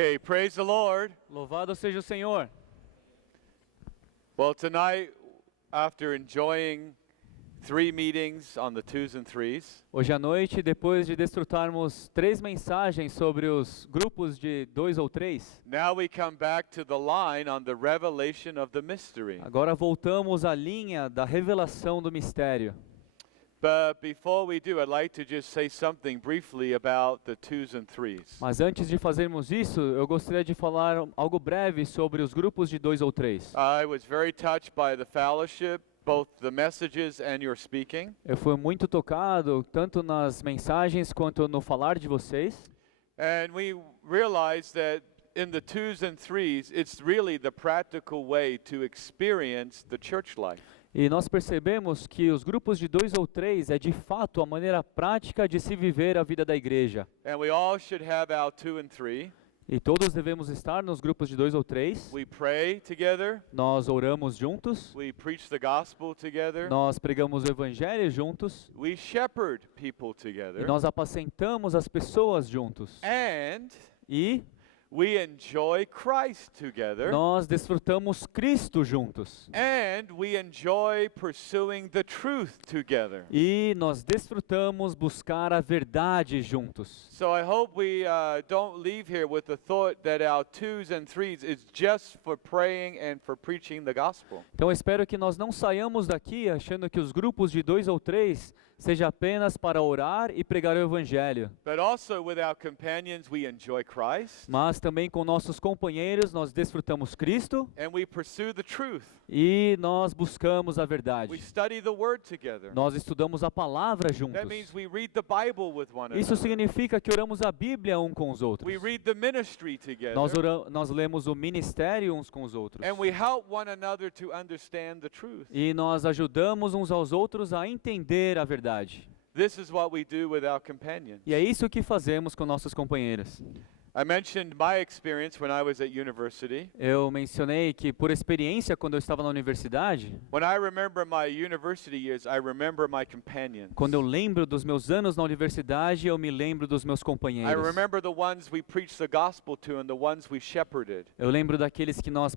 Okay, praise the Lord. Louvado seja o Senhor. Well, tonight, after enjoying 3 meetings on the 2s and 3s, Hoje à noite, depois de desfrutarmos 3 mensagens sobre os grupos de 2 ou 3, now we come back to the line on the revelation of the mystery. agora voltamos à linha da revelação do mistério. But before we do, I'd like to just say something briefly about the 2s and 3s. Mas antes de fazermos isso, eu gostaria de falar algo breve sobre os grupos de 2 ou 3. I was very touched by the fellowship, both the messages and your speaking. Eu fui muito tocado, tanto nas mensagens quanto no falar de vocês. And we realized that in the 2s and 3s, it's really the practical way to experience the church life. E nós percebemos que os grupos de 2 ou 3 é de fato a maneira prática de se viver a vida da igreja. And we all should have our 2 and 3. E todos devemos estar nos grupos de 2 ou 3. We pray together. Nós oramos juntos. We preach the gospel together. Nós pregamos o evangelho juntos. We shepherd people E together. nós apacentamos as pessoas juntos. And E we enjoy Christ together. nós desfrutamos Cristo juntos. And we enjoy pursuing the truth together. E nós desfrutamos buscar a verdade juntos. So I hope we don't leave here with the thought that our 2s and 3s is just for praying and for preaching the gospel. Então eu espero que nós não saiamos daqui achando que os grupos de 2 ou 3 seja apenas para orar e pregar o evangelho. But also with our companions we enjoy Christ Mas também com nossos companheiros nós desfrutamos Cristo and we pursue the truth. e nós buscamos a We verdade. study the word together. Nós estudamos a palavra juntos. That means we read the Bible with one Isso another. significa que oramos a Bíblia um com os outros. We read the ministry together. Nós lemos o ministério uns com os outros. And we help one another to understand the truth. E nós ajudamos uns aos outros a entender a verdade. This is what we do with our companions. E é isso que fazemos com nossos companheiros. I mentioned my experience when I was at university. Eu mencionei que por experiência quando eu estava na universidade, When I remember my university years, I remember my companions. quando eu lembro dos meus anos na universidade, eu me lembro dos meus I companheiros. remember the ones we preached the gospel to and the ones we shepherded. Eu lembro daqueles que nós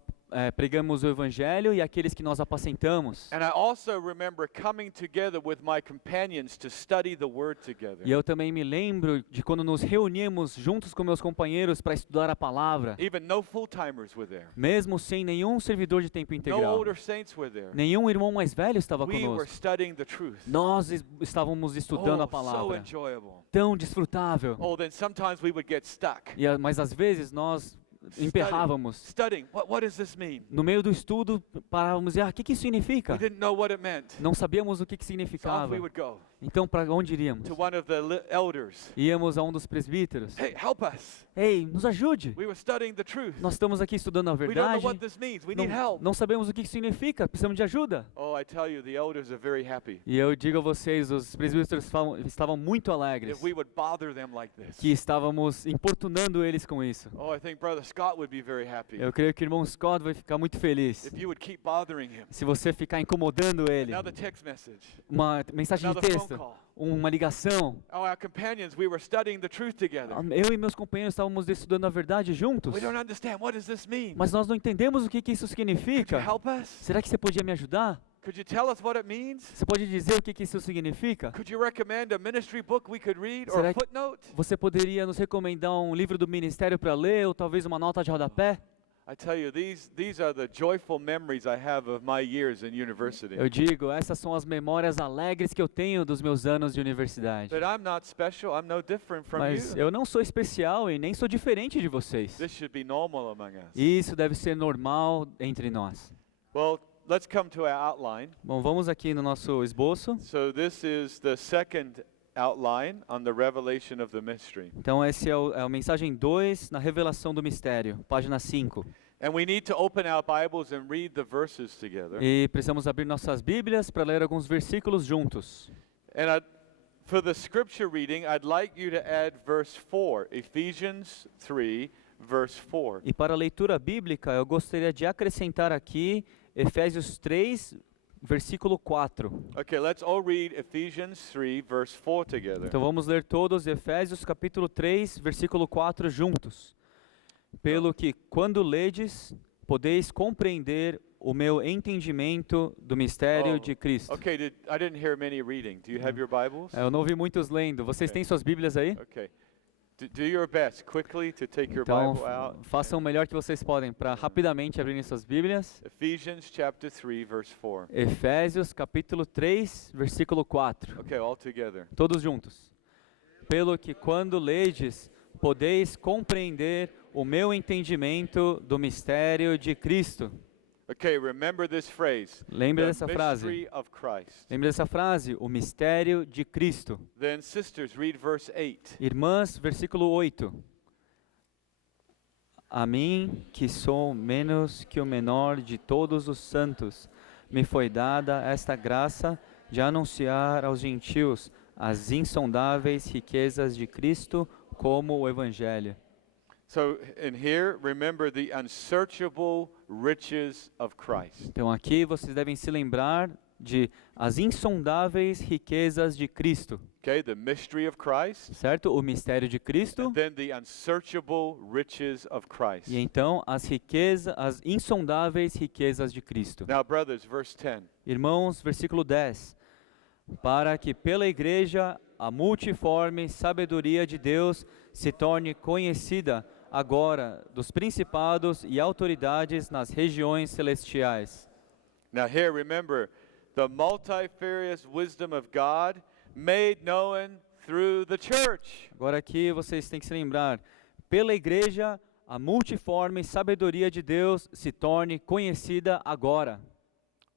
pregamos o evangelho e aqueles que nós apacentamos. And I also remember coming together with my companions to study the word together. E eu também me lembro de quando nos reuníamos juntos com meus companheiros para estudar a palavra, Even no full-timers were there. mesmo sem nenhum servidor de tempo No integral. older saints were there. Nenhum irmão mais velho estava We were conosco. studying the truth. Nós estávamos estudando a So palavra. enjoyable. Tão desfrutável. Oh, then sometimes we would get stuck. Mas às vezes nós emperrávamos. Studying. What does this mean? No meio do estudo, parávamos e o que isso significa? We didn't know what it meant. Não sabíamos o que So off significava. we would go Então, para onde iríamos? to one of the elders. Íamos a um dos presbíteros. Hey, help us. Ei, nos ajude! We were studying the truth. Nós estamos aqui estudando a We don't verdade. know what this means. We need help. Não sabemos o que isso significa. Precisamos de ajuda. Oh, I tell you, the elders are very happy E eu digo a vocês, os presbíteros estavam muito alegres if we would bother them like this. que estávamos importunando eles com isso. Oh, I think Brother Scott would be very happy Eu creio que o irmão Scott vai ficar muito feliz if you would keep bothering him. se você ficar incomodando ele. Another text message. Uma mensagem de Another phone texto, call. uma ligação. Oh, our companions, we were studying the truth together. Eu e meus companheiros estávamos estudando a verdade juntos, We don't understand. What does this mean? mas nós não entendemos o que isso Could you significa. help us? Será que você podia me ajudar? Could you tell us what it means? Você pode dizer o que isso significa? Could you recommend a ministry book we could read or Será a que- footnote? Você poderia nos recomendar um livro do ministério para ler ou talvez uma nota de rodapé? I tell you, these are the joyful memories I have of my years in university. Eu digo, essas são as memórias alegres que eu tenho dos meus anos de universidade. But I'm not special. I'm no different from Mas you. eu não sou especial e nem sou diferente de vocês. This should be normal among us. Isso deve ser normal entre nós. Well, let's come to our outline. Bom, vamos aqui no nosso esboço. So this is the second outline on the revelation of the mystery. Então esse é a mensagem 2 na revelação do mistério, página 5. And we need to open our Bibles and read the verses together. E precisamos abrir nossas Bíblias para ler alguns versículos juntos. And for the scripture reading, I'd like you to add verse 4, Ephesians 3, verse 4. E para a leitura bíblica, eu gostaria de acrescentar aqui Efésios 3, versículo 4. Okay, let's all read Ephesians 3, verse 4 together. Então vamos ler todos Efésios capítulo 3, versículo 4 juntos. Pelo que, quando ledes, podeis compreender o meu entendimento do mistério de Cristo. Okay, I didn't hear many reading. Do you have your Bibles? Eu não ouvi muitos lendo. Vocês têm suas Bíblias aí? Okay. Do your best quickly to take your Então, Bible out. façam o melhor que vocês podem para rapidamente abrirem suas Bíblias. Ephesians chapter 3 verse 4. Efésios capítulo 3, versículo 4. Okay, all together. Todos juntos. Pelo que, quando ledes, podeis compreender o meu entendimento do mistério de Cristo. Okay, remember this phrase. Lembre The dessa frase. mystery of Christ. Lembre dessa frase, o mistério de Cristo. Then sisters, read verse 8. Irmãs, versículo 8. A mim, que sou menos que o menor de todos os santos, me foi dada esta graça de anunciar aos gentios as insondáveis riquezas de Cristo como o Evangelho. So in here, remember the unsearchable riches of Christ. Então aqui vocês devem se lembrar de as insondáveis riquezas de Cristo, Okay, the mystery of Christ, certo? O mistério de Cristo and then the unsearchable riches of Christ. e então as riquezas, as insondáveis riquezas de Cristo. Now, brothers, verse 10. Irmãos, versículo 10. Para que pela igreja a multiforme sabedoria de Deus se torne conhecida agora dos principados e autoridades nas regiões celestiais. Now here, remember, the multifarious wisdom of God made known through the church. Agora aqui vocês têm que se lembrar, pela igreja a multiforme sabedoria de Deus se torne conhecida agora.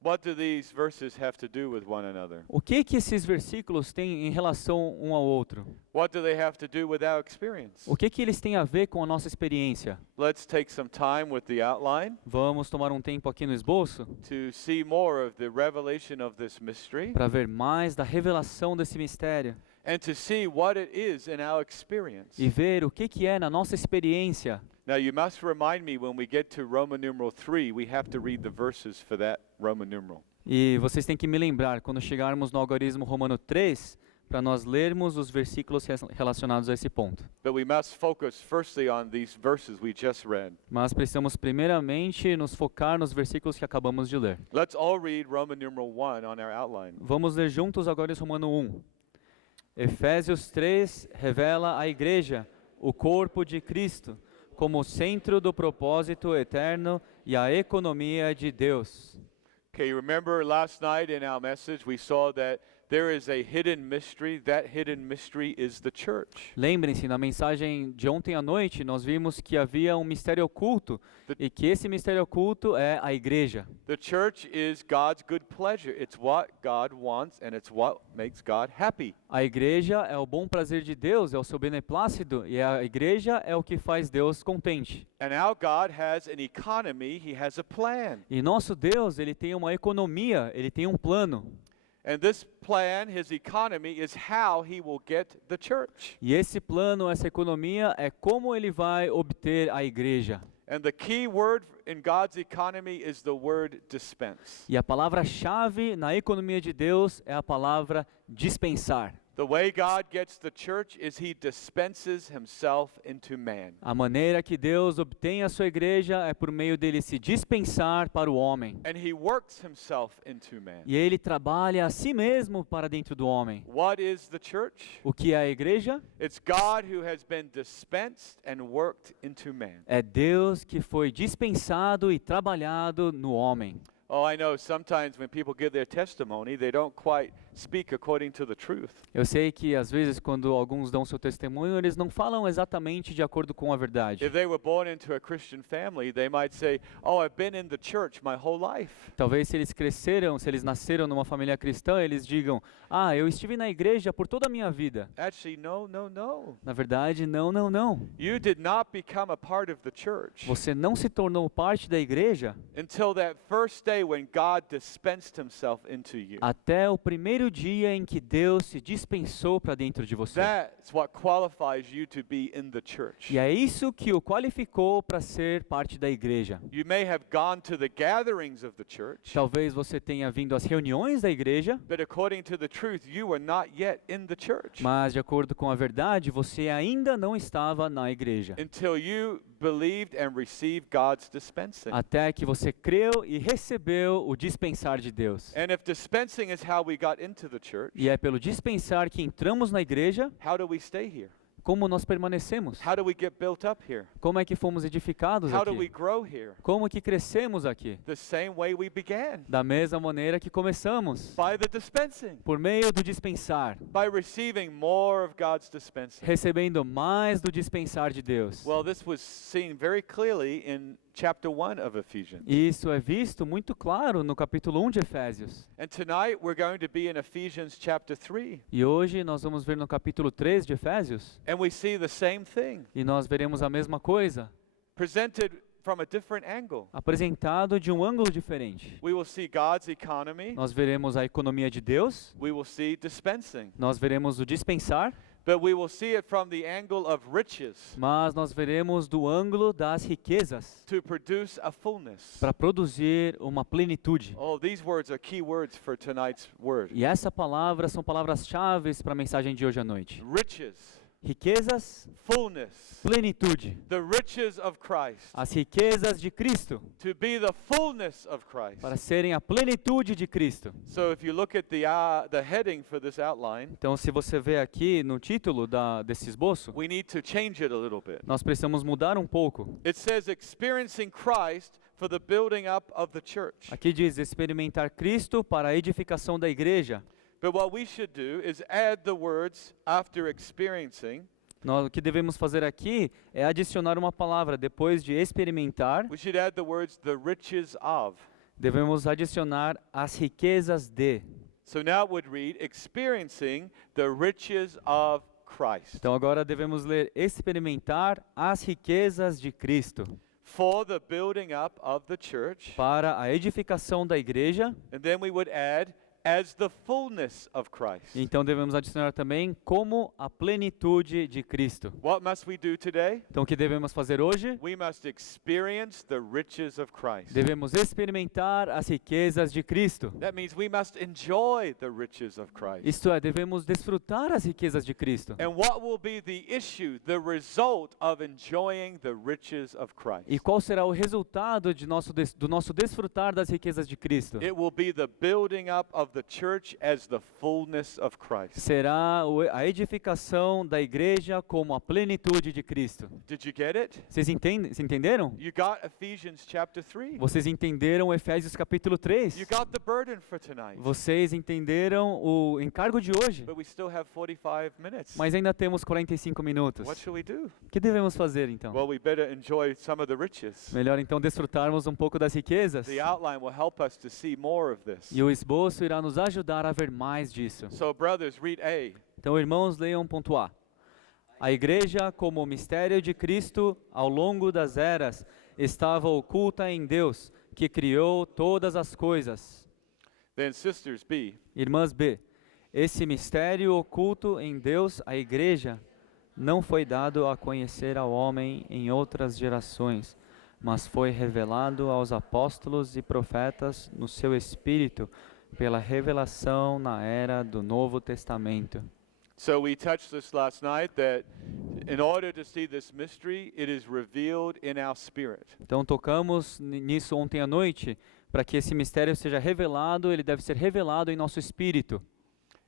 What do these verses have to do with one another? O que esses versículos têm em relação um ao outro? What do they have to do with our experience? O que eles têm a ver com a nossa experiência? Let's take some time with the outline Vamos tomar um tempo aqui no esboço to see more of the revelation of this mystery para ver mais da revelação desse mistério and to see what it is in our experience. e ver o que é na nossa experiência. Now, you must remind me when we get to Roman numeral 3, we have to read the verses for that Roman numeral. E vocês têm que me lembrar, quando chegarmos no algarismo romano 3, para nós lermos os versículos relacionados a esse ponto. But we must focus firstly on these verses we just read. Mas precisamos primeiramente nos focar nos versículos que acabamos de ler. Let's all read Roman numeral 1 on our outline. Vamos ler juntos agora esse Romano 1. Efésios 3 revela a igreja, o corpo de Cristo, como centro do propósito eterno e a economia de Deus. Okay, remember last night in our message we saw that there is a hidden mystery. That hidden mystery is the church. Lembrem-se, na mensagem de ontem à noite, nós vimos que havia um mistério oculto e que esse mistério oculto é a igreja. The church is God's good pleasure. It's what God wants and it's what makes God happy. A igreja é o bom prazer de Deus, é o seu beneplácito, e a igreja é o que faz Deus contente. And our God has an economy, he has a plan. E nosso Deus, ele tem uma economia, ele tem um plano. And this plan, his economy, is how he will get the church. E esse plano, essa economia, é como ele vai obter a igreja. And the key word in God's economy is the word dispense. E a palavra-chave na economia de Deus é a palavra dispensar. The way God gets the church is he dispenses himself into man. A maneira que Deus obtém a sua igreja é por meio dele se dispensar para o homem. And he works himself into man. E ele trabalha a si mesmo para dentro do homem. What is the church? O que é a igreja? It's God who has been dispensed and worked into man. É Deus que foi dispensado e trabalhado no homem. Oh, I know sometimes when people give their testimony, they don't quite speak according to the truth. Eu sei que às vezes quando alguns dão seu testemunho, eles não falam exatamente de acordo com a verdade. If they were born into a Christian family, they might say, "Oh, I've been in the church my whole life." Talvez se eles nasceram numa família cristã, eles digam: "Ah, eu estive na igreja por toda a minha vida." Actually, no. Na verdade, não. You did not become a part of the church Você não se tornou parte da igreja until that first day when God dispensed himself into you. até o primeiro dia em que Deus se dispensou para dentro de você. That's what qualifies you to be in the church. E é isso que o qualificou para ser parte da igreja. You may have gone to the gatherings of the church, Talvez você tenha vindo às reuniões da igreja, but according to the truth, you are not yet in the church mas de acordo com a verdade, você ainda não estava na igreja. until you believed and received God's dispensing. Até que você creu e recebeu o dispensar de Deus. And if dispensing is how we got into the church, E é pelo dispensar que entramos na igreja, how do we stay here? como nós permanecemos? How do we get built up here? Como é que fomos edificados How do we aqui? grow here? Como que crescemos aqui? The same way we began, Da mesma maneira que começamos, by the dispensing, por meio do dispensar, by receiving more of God's dispensing. recebendo mais do dispensar de Deus. Well, this was seen very clearly in chapter 1 of Ephesians. E isso é visto muito claro no capítulo 1 de Efésios. And tonight we're going to be in Ephesians chapter 3. E hoje nós vamos ver no capítulo 3 de Efésios, And we see the same thing e nós veremos a mesma coisa, presented from a different angle. apresentado de um ângulo diferente. We will see God's economy. Nós veremos a economia de Deus, We will see dispensing. nós veremos o dispensar, But we will see it from the angle of riches mas nós veremos do ângulo das riquezas to produce a fullness. para produzir uma plenitude. Oh, these words are key words for tonight's word. E essa palavra são palavras-chave para a mensagem de hoje à noite. Riches, Riquezas, fullness, plenitude. the riches of Christ, As riquezas de Cristo, to be the fullness of Christ. para serem a plenitude de Cristo. So if you look at the heading for this outline, Então, se você vê aqui no título desse esboço, we need to change it a little bit. nós precisamos mudar um pouco. It says experiencing Christ for the building up of the church. Aqui diz experimentar Cristo para a edificação da igreja. But what we should do is add the words after experiencing. O que devemos fazer aqui é adicionar uma palavra depois de experimentar. We should add the words the riches of. Devemos adicionar as riquezas de. So now it would read experiencing the riches of Christ Então agora devemos ler experimentar as riquezas de Cristo for the building up of the church. para a edificação da igreja. And then we would add as the fullness of Christ. Então devemos adicionar também como a plenitude de Cristo. What must we do today? Então o que devemos fazer hoje? We must experience the riches of Christ. Devemos experimentar as riquezas de Cristo. That means we must enjoy the riches of Christ. Isto é, devemos desfrutar as riquezas de Cristo. And what will be the issue, the result of enjoying the riches of Christ? E qual será o resultado do nosso desfrutar das riquezas de Cristo? It will be the building up of the church as the fullness of Christ. Será a edificação da igreja como a plenitude de Cristo. Did you get it? Vocês entenderam? You got Ephesians chapter 3. Vocês entenderam Efésios capítulo 3? You got the burden for tonight. Vocês entenderam o encargo de hoje? But we still have 45 minutes. Mas ainda temos 45 minutos. What should we do? O que devemos fazer então? Well, we better enjoy some of the riches. Melhor então desfrutarmos um pouco das riquezas. The outline will help us to see more of this. E o esboço irá nos ajudar a ver mais disso. So brothers, read A. Então, irmãos, leiam ponto A. A igreja, como o mistério de Cristo, ao longo das eras, estava oculta em Deus, que criou todas as coisas. Then sisters, B. Irmãs B, esse mistério oculto em Deus, a igreja, não foi dado a conhecer ao homem em outras gerações, mas foi revelado aos apóstolos e profetas no seu espírito, pela revelação na era do Novo Testamento. So we touched this last night that in order to see this mystery, it is revealed in our spirit. Então tocamos nisso ontem à noite, para que esse mistério seja revelado, ele deve ser revelado em nosso espírito.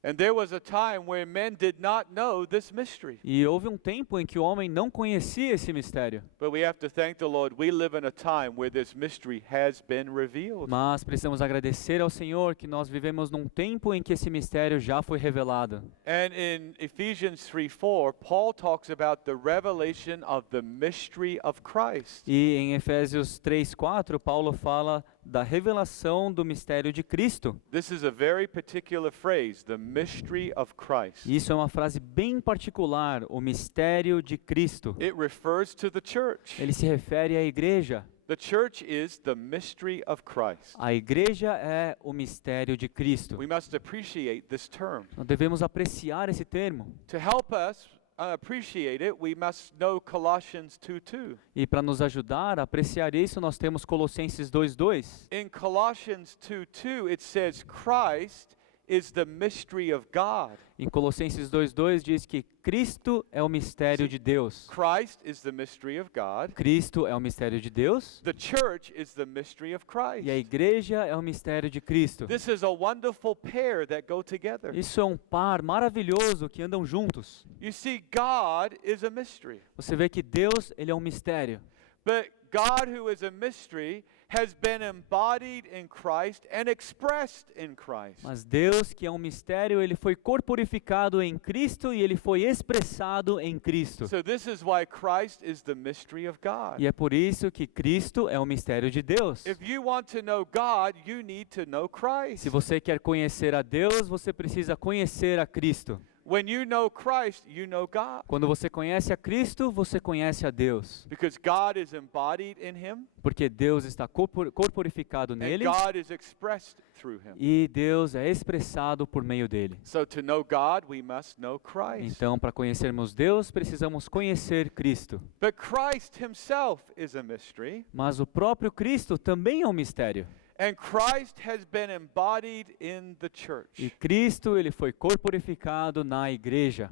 And there was a time where men did not know this mystery. E houve um tempo em que o homem não conhecia esse mistério. But we have to thank the Lord. We live in a time where this mystery has been revealed. Mas precisamos agradecer ao Senhor que nós vivemos num tempo em que esse mistério já foi revelado. And in Ephesians 3:4, Paul talks about the revelation of the mystery of Christ. E em Efésios 3:4, Paulo fala da revelação do mistério de Cristo. This is a very particular phrase, the mystery of Christ. E isso é uma frase bem particular, o mistério de Cristo. It refers to the church. Ele se refere à igreja. The church is the mystery of Christ. A igreja é o mistério de Cristo. We must appreciate this term. Nós devemos apreciar esse termo. To help us appreciate it, we must know Colossians 2:2. E para nos ajudar a apreciar isso, nós temos Colossenses 2:2. In Colossians 2:2, it says Christ is the mystery of God. Em Colossenses 2:2 diz que Cristo é o mistério de Deus. Christ is the mystery of God. Cristo é o mistério de Deus The church is the mystery of Christ. e a igreja é o mistério de Cristo. This is a wonderful pair that go together. Isso é um par maravilhoso que andam juntos. You see, God is a mystery. Você vê que Deus, ele é um mistério. But God, who is a mystery, has been embodied in Christ and expressed in Christ. Mas Deus, que é um mistério, ele foi corporificado em Cristo e ele foi expressado em Cristo. So this is why Christ is the mystery of God. E é por isso que Cristo é o mistério de Deus. If you want to know God, you need to know Christ. Se você quer conhecer a Deus, você precisa conhecer a Cristo. When you know Christ, you know God. Quando você conhece a Cristo, você conhece a Deus. Because God is embodied in him Porque Deus está corporificado and nele God is expressed through him. e Deus é expressado por meio dele. So to know God, we must know Christ. Então, para conhecermos Deus, precisamos conhecer Cristo. But Christ himself is a mystery, Mas o próprio Cristo também é um mistério. and Christ has been embodied in the E church. Cristo, ele foi corporificado na igreja.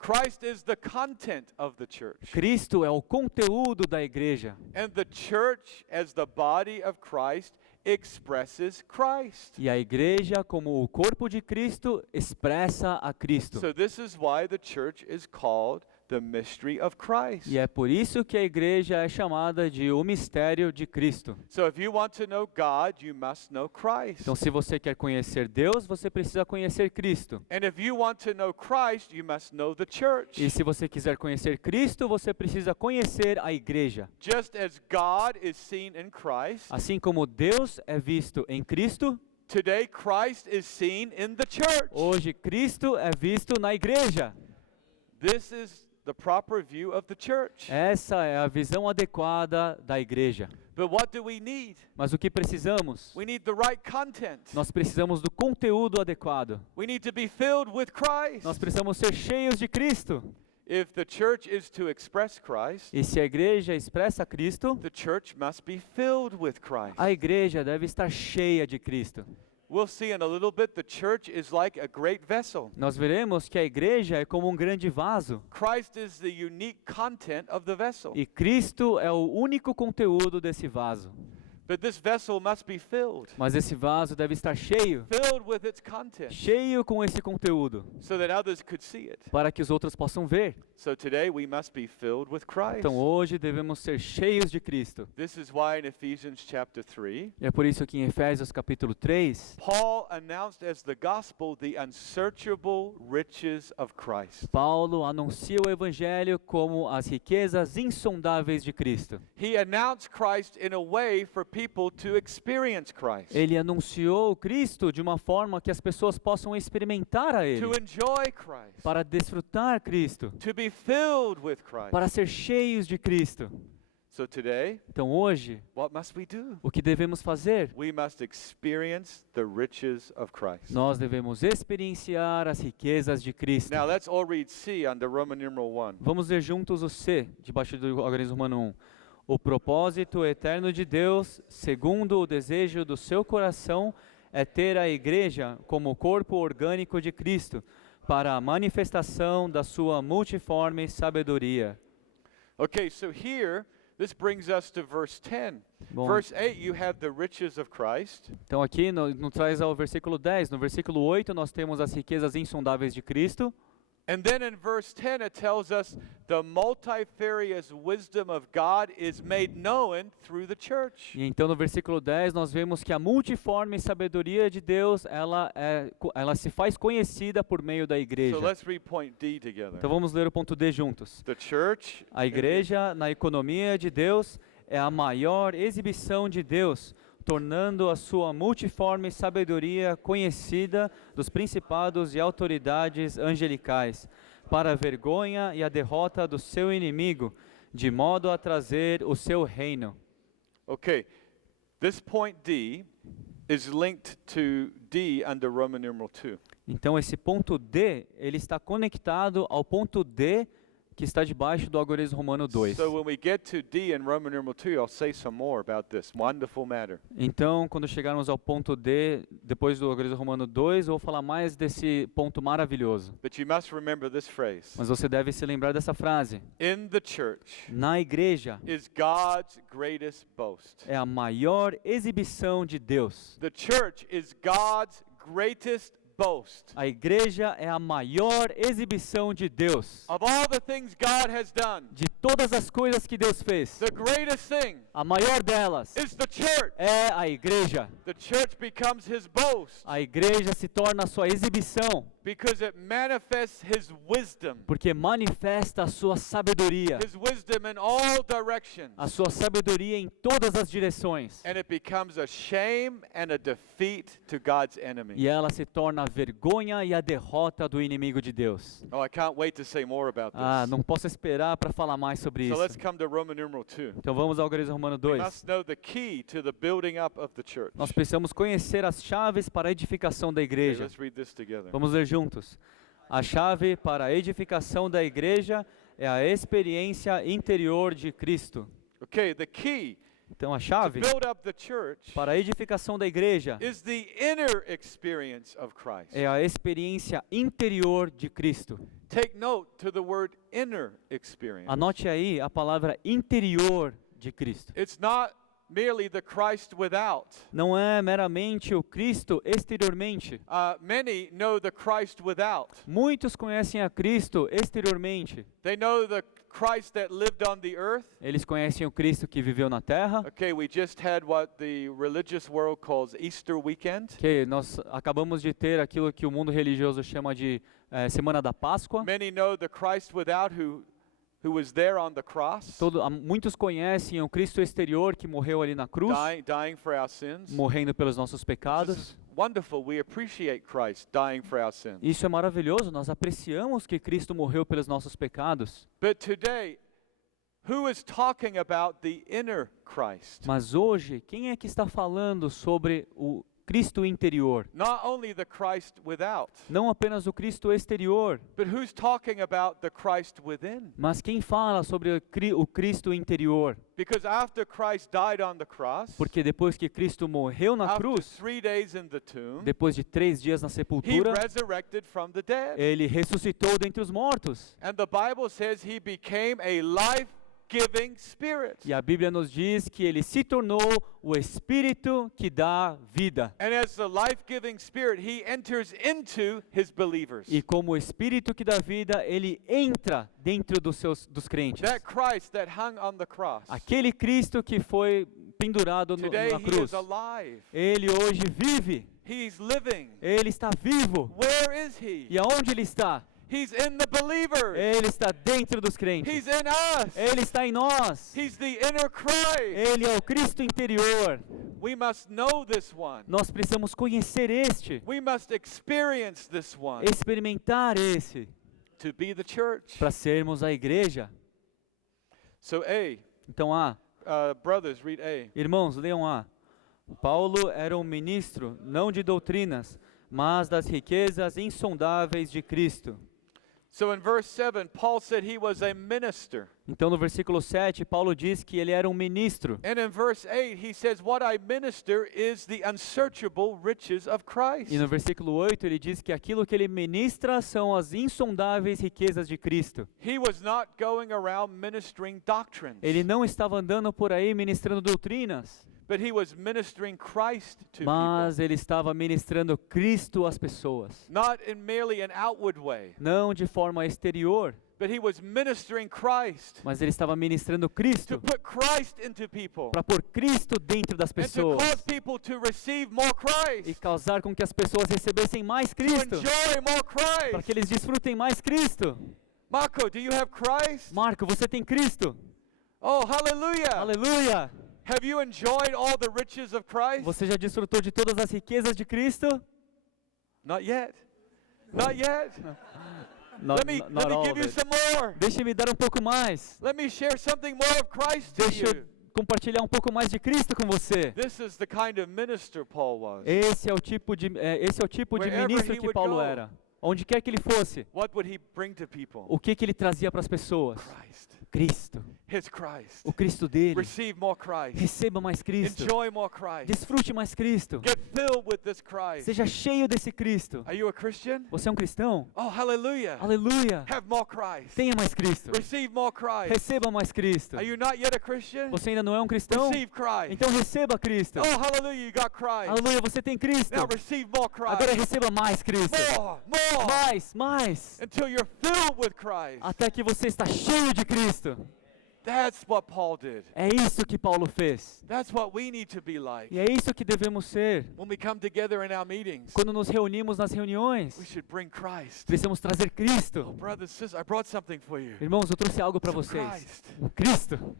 Christ is the content of the church. Cristo é o conteúdo da igreja. And the church, as the body of Christ, expresses Christ. E a igreja, como o corpo de Cristo, expressa a Cristo. So this is why the church is called the mystery of Christ. E é por isso que a igreja é chamada de o mistério de Cristo. So if you want to know God, you must know Christ. Então, se você quer conhecer Deus, você precisa conhecer Cristo. And if you want to know Christ, you must know the church. E se você quiser conhecer Cristo, você precisa conhecer a igreja. Just as God is seen in Christ, Assim como Deus é visto em Cristo, today Christ is seen in the church. hoje Cristo é visto na igreja. This is the proper view of the church. Essa é a visão adequada da igreja. But what do we need? Mas o que precisamos? We need the right content. Nós precisamos do conteúdo adequado. We need to be filled with Christ. Nós precisamos ser cheios de Cristo. If the church is to express Christ, E se a igreja expressa Cristo, the church must be filled with Christ. a igreja deve estar cheia de Cristo. We'll see in a little bit, the church is like a great vessel. Nós veremos que a igreja é como um grande vaso. Christ is the unique content of the vessel. E Cristo é o único conteúdo desse vaso. But this vessel must be filled. Mas esse vaso deve estar cheio, Filled with its content cheio com esse conteúdo, so that others could see it. para que os outros possam ver. So today we must be filled with Christ. Então hoje devemos ser cheios de Cristo. This is why in Ephesians chapter 3, E é por isso que em Efésios capítulo 3, Paul announced as the gospel the unsearchable riches of Christ. Paulo anuncia o evangelho como as riquezas insondáveis de Cristo. He announced Christ in a way for people to experience Christ, Ele anunciou Cristo de uma forma que as pessoas possam experimentar a Ele, to enjoy Christ, para desfrutar Cristo, to be filled with Christ. para ser cheios de Cristo. So today, Então hoje, what must we do? o que devemos fazer? We must experience the riches of Christ. Nós devemos experienciar as riquezas de Cristo. Now let's all read C under Roman numeral 1. Vamos ler juntos o C, debaixo do organismo humano 1. O propósito eterno de Deus, segundo o desejo do seu coração, é ter a igreja como corpo orgânico de Cristo, para a manifestação da sua multiforme sabedoria. Okay, so here, this brings us to verse 10. Bom, Verse 8, you have the riches of Christ. então aqui nos traz ao versículo 10. No versículo 8 nós temos as riquezas insondáveis de Cristo. And then in verse 10, it tells us the multifarious wisdom of God is made known through the church. E então no versículo 10 nós vemos que a multiforme sabedoria de Deus, ela se faz conhecida por meio da So igreja. let's read point D together. Então vamos ler o ponto D juntos. The church, A igreja na economia de Deus é a maior exibição de Deus, tornando a sua multiforme sabedoria conhecida dos principados e autoridades angelicais, para a vergonha e a derrota do seu inimigo, de modo a trazer o seu reino. Okay, this point D is linked to D under Roman numeral 2. Então esse ponto D, ele está conectado ao ponto D que está debaixo do algorismo romano 2. So when we get to D in Roman numeral 2, I'll say some more about this wonderful matter. Então, quando chegarmos ao ponto D, depois do algoritmo romano 2, eu vou falar mais desse ponto maravilhoso. But you must remember this phrase. Mas você deve se lembrar dessa frase. In the church Na igreja is God's greatest boast. é a maior exibição de Deus. The church is God's greatest boast. A igreja é a maior exibição de Deus. Of all the things God has done, De todas as coisas que Deus fez, the greatest thing a maior delas is the church. é a igreja. The church becomes his boast A igreja se torna a sua exibição, because it manifests his wisdom. porque manifesta a sua sabedoria. His wisdom in all directions. A sua sabedoria em todas as direções. And it becomes a shame and a defeat to God's enemy. E ela se torna a vergonha e a derrota do inimigo de Deus. Oh, I can't wait to say more about this. Não posso esperar para falar mais sobre So let's isso. come to Roman numeral 2. Então vamos ao algoritmo romano We 2. must know the key to the building up of the church. Nós precisamos conhecer as chaves para a edificação da Okay, igreja. let's read this together. Vamos ler juntos. A chave para a edificação da igreja é a experiência interior de Cristo. Okay, the key Então a to chave build up the church para a edificação da igreja is the inner experience of Christ. é a experiência interior de Cristo. Take note to the word inner experience. Anote aí a palavra interior de Cristo. It's not merely the Christ without. Não é meramente o Cristo exteriormente. Many know the Christ without. Muitos conhecem a Cristo exteriormente. They know the Christ that lived on the earth. Eles conhecem o Cristo que viveu na terra. Okay, we just had what the religious world calls Easter weekend. Que nós acabamos de ter aquilo que o mundo religioso chama de Semana da Páscoa. Many know the Christ without who was there on the cross, Muitos conhecem o Cristo exterior que morreu ali na cruz, dying for our sins. morrendo pelos nossos This pecados. is wonderful. We appreciate Christ dying for our sins. Isso é maravilhoso, nós apreciamos que Cristo morreu pelos nossos pecados. But today, who is talking about the inner Christ? Mas hoje, quem é que está falando sobre o Cristo interior? Not only the Christ without, Não apenas o Cristo exterior, but who's talking about the Christ within? mas quem fala sobre o Cristo interior? Because after Christ died on the cross, Porque depois que Cristo morreu na after cruz, 3 days in the tomb, depois de 3 dias na he sepultura, resurrected from the dead. ele ressuscitou dentre os mortos. And the Bible says he became a life-giving spirit. E a Bíblia nos diz que ele se tornou o Espírito que dá vida. And as the life-giving spirit, he enters into his believers. E como o Espírito que dá vida, ele entra dentro dos crentes. That Christ that hung on the cross, Aquele Cristo que foi pendurado today na he cruz, is alive. ele hoje vive, He's living. ele está vivo. Where is he? E aonde ele está? He's in the believers. Ele está dentro dos crentes. He's in us. Ele está em nós. He's the inner Christ. Ele é o Cristo interior. We must know this one. Nós precisamos conhecer este, We must experience this one experimentar esse, to be the church. para sermos a igreja. So A, Então, brothers, read A. irmãos, leiam A. Paulo era um ministro, não de doutrinas, mas das riquezas insondáveis de Cristo. So in verse 7, Paul said he was a minister. Então, no versículo 7, Paulo diz que ele era um ministro. And in verse 8, he says, what I minister is the unsearchable riches of Christ. E no versículo 8, ele diz que aquilo que ele ministra são as insondáveis riquezas de Cristo. He was not going around ministering doctrines, Ele não estava andando por aí ministrando doutrinas, but he was ministering Christ to people. mas ele estava ministrando Cristo às pessoas. Not in merely an outward way, Não de forma exterior, but he was ministering Christ mas ele estava ministrando to Cristo put Christ into people para pôr Cristo dentro das and to pessoas cause people to receive more e Christ, causar com que as pessoas recebessem mais to Cristo, enjoy more para Christ. que eles desfrutem mais Cristo. Marco, do you have Christ? Marco, você tem Cristo? Oh, hallelujah. Aleluia! Have you enjoyed all the riches of Christ? Você já desfrutou de todas as riquezas de Cristo? Not yet. Not yet. Not, Let not me all give of you it. some more. Deixe-me dar um pouco mais. Let me share something more of Christ to Deixa eu you. compartilhar um pouco mais de Cristo com você. This is the kind of minister Paul was. Esse é o tipo de Wherever ministro he que would Paulo go. era. onde quer que ele fosse, what would he bring to people? o que ele trazia para as pessoas? Christ. Cristo. His Christ. O Cristo dele. Receive more Christ. Receba mais Cristo. Enjoy more Christ. Desfrute mais Cristo. Get filled with this Christ. Seja cheio desse Cristo. Are you a Christian? Você é um cristão? Oh, hallelujah. Aleluia. Have more Christ. Tenha mais Cristo. Receive more Christ. Receba mais Cristo. Are you not yet a Christian? Você ainda não é um cristão? Receive Christ. Então receba Cristo. Oh, hallelujah, you got Christ. Aleluia, você tem Cristo. Now receive more Agora Christ. receba mais Cristo. More. Mais. Until you're filled with Christ. Até que você está cheio de Cristo. That's what Paul did. É isso que Paulo fez. That's what we need to be like. E é isso que devemos ser. When we come together in our meetings, Quando nos reunimos nas reuniões, we should bring Christ. precisamos trazer Cristo. Brothers, sisters, I brought something for you. Irmãos, eu trouxe algo para Some vocês. Christ. Um Cristo.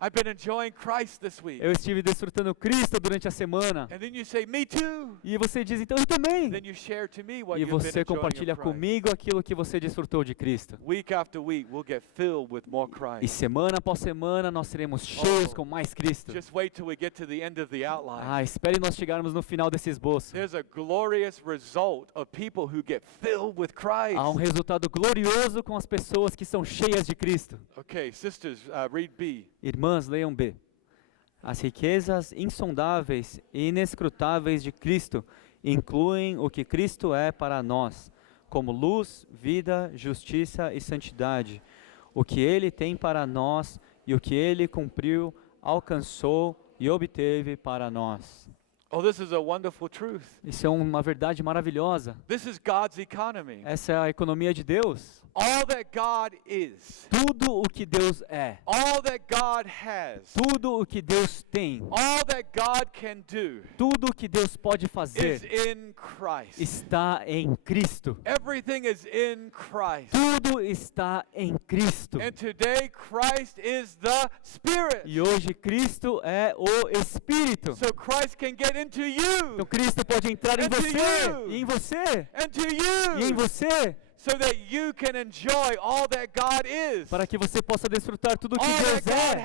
I've been enjoying Christ this week. Eu estive desfrutando Cristo durante a semana. And then you say, me too. E você diz, então eu também. Then you share to me what E you've been você enjoying compartilha of Christ. comigo aquilo que você desfrutou de Cristo. Week after week, we'll get filled with more E Christ. semana após semana nós seremos cheios Oh. com mais Cristo. Just wait till we get to the end of the outline. Ah, espere nós chegarmos no final desse esboço. There's a glorious result of people who get filled with Christ. Há um resultado glorioso com as pessoas que são cheias de Cristo. Okay, sisters, read B. Irmãs, leiam B. As riquezas insondáveis e inescrutáveis de Cristo incluem o que Cristo é para nós, como luz, vida, justiça e santidade. O que Ele tem para nós e o que Ele cumpriu, alcançou e obteve para nós. Oh, this is a wonderful truth. Isso é uma verdade maravilhosa. This is God's economy. Essa é a economia de Deus. All that God is, Tudo o que Deus é, all that God has, tudo o que Deus tem, all that God can do tudo o que Deus pode is fazer in Christ. está em Cristo. Everything is in Christ. Tudo está em Cristo. And today, Christ is the Spirit. E hoje Cristo é o Espírito. So Christ can get into you, Então Cristo pode entrar em And to você, you. e em você, and to e em you, você, so that you can enjoy all that God is, para que você possa desfrutar tudo que all that Deus God é,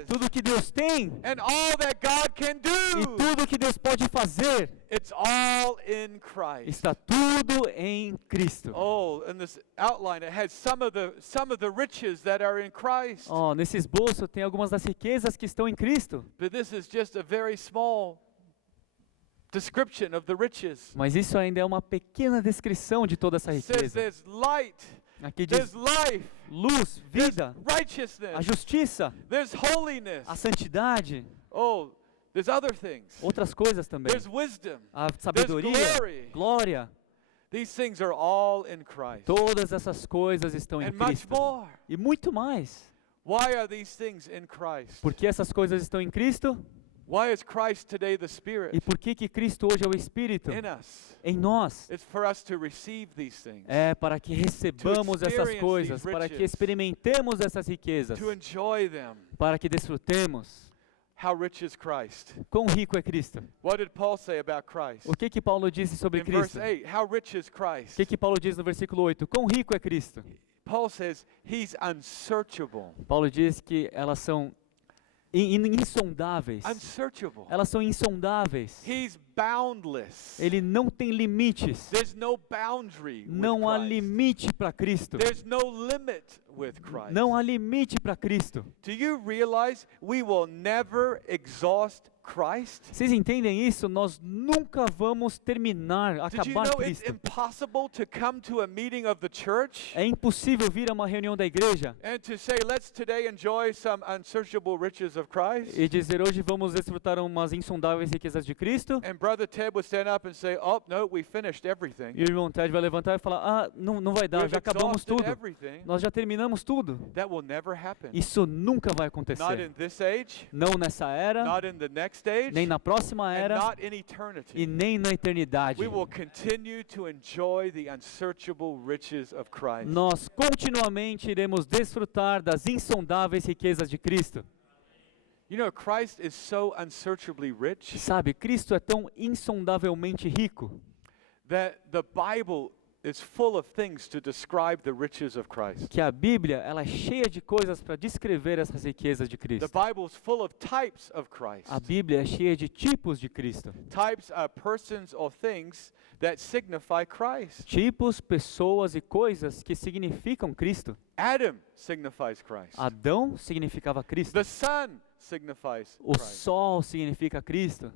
has, tudo que Deus tem, and all that God can e do. tudo que Deus pode fazer. It's all in Christ. Está tudo em Cristo. Oh, in this outline, it has some of the riches that are in Christ. Oh, nesse esboço tem algumas das riquezas que estão em Cristo. But this is just a very small description of the riches. Mas isso ainda é uma pequena descrição de toda essa It says riqueza. there's light, Aqui there's diz life, luz, there's vida, righteousness, a justiça, there's holiness. a santidade, Oh, there's other things. outras coisas também. There's wisdom. A sabedoria, glory. glória. These things are all in Christ. Todas essas coisas estão em And much Cristo. more. E muito mais. Why are these things in Christ? Por que essas coisas estão em Cristo? Why is Christ today the Spirit E por que Cristo hoje é o Espírito in us? em nós? It's for us to receive these things, É para que recebamos essas experience coisas, these para que riches, experimentemos essas riquezas, to enjoy them. para que desfrutemos. How rich is Christ? Quão rico é Cristo? What did Paul say about Christ? O que Paulo disse sobre In verse Cristo? 8, how rich is Christ? O que Paulo diz no versículo 8? Quão rico é Cristo? Paul says he's unsearchable. Paulo diz que elas são insondáveis. Unsearchable. Elas são insondáveis. He's boundless. Ele não tem limites. There's no boundary with Não há Christ. limite para Cristo. There's no limit with Christ. Não há limite para Cristo. Do you realize we will never exhaust Christ? Vocês entendem isso? Nós nunca vamos terminar, Did you acabar know it's Cristo. impossible to come to a meeting of the church É impossível vir a uma reunião da igreja and to say, let's today enjoy some unsearchable riches of Christ? e dizer hoje vamos desfrutar umas insondáveis riquezas de Cristo. And Brother Ted would stand up and say, oh, no, we finished everything. E o irmão Ted vai levantar e falar: ah, não vai dar, We've já acabamos exhausted tudo. everything. Nós já terminamos tudo. That will never happen. Isso nunca vai Not acontecer. in this age, Não nessa era, not in the next age, nem na próxima and era not in eternity. e nem na eternidade. We will continue to enjoy the unsearchable riches of Christ. Nós continuamente iremos desfrutar das insondáveis riquezas de Cristo. You know, Christ is so unsearchably rich Sabe, Cristo é tão insondavelmente rico that the Bible is full of things to describe the riches of Christ. Que a Bíblia, ela é cheia de coisas para descrever essas riquezas de The Cristo. Bible is full of types of Christ. A Bíblia é cheia de tipos de Cristo. Types are persons or things that signify Christ. Tipos, pessoas e coisas que significam Cristo. Adam signifies Christ. Adão significava Cristo. The sun signifies O Christ. sol significa Cristo.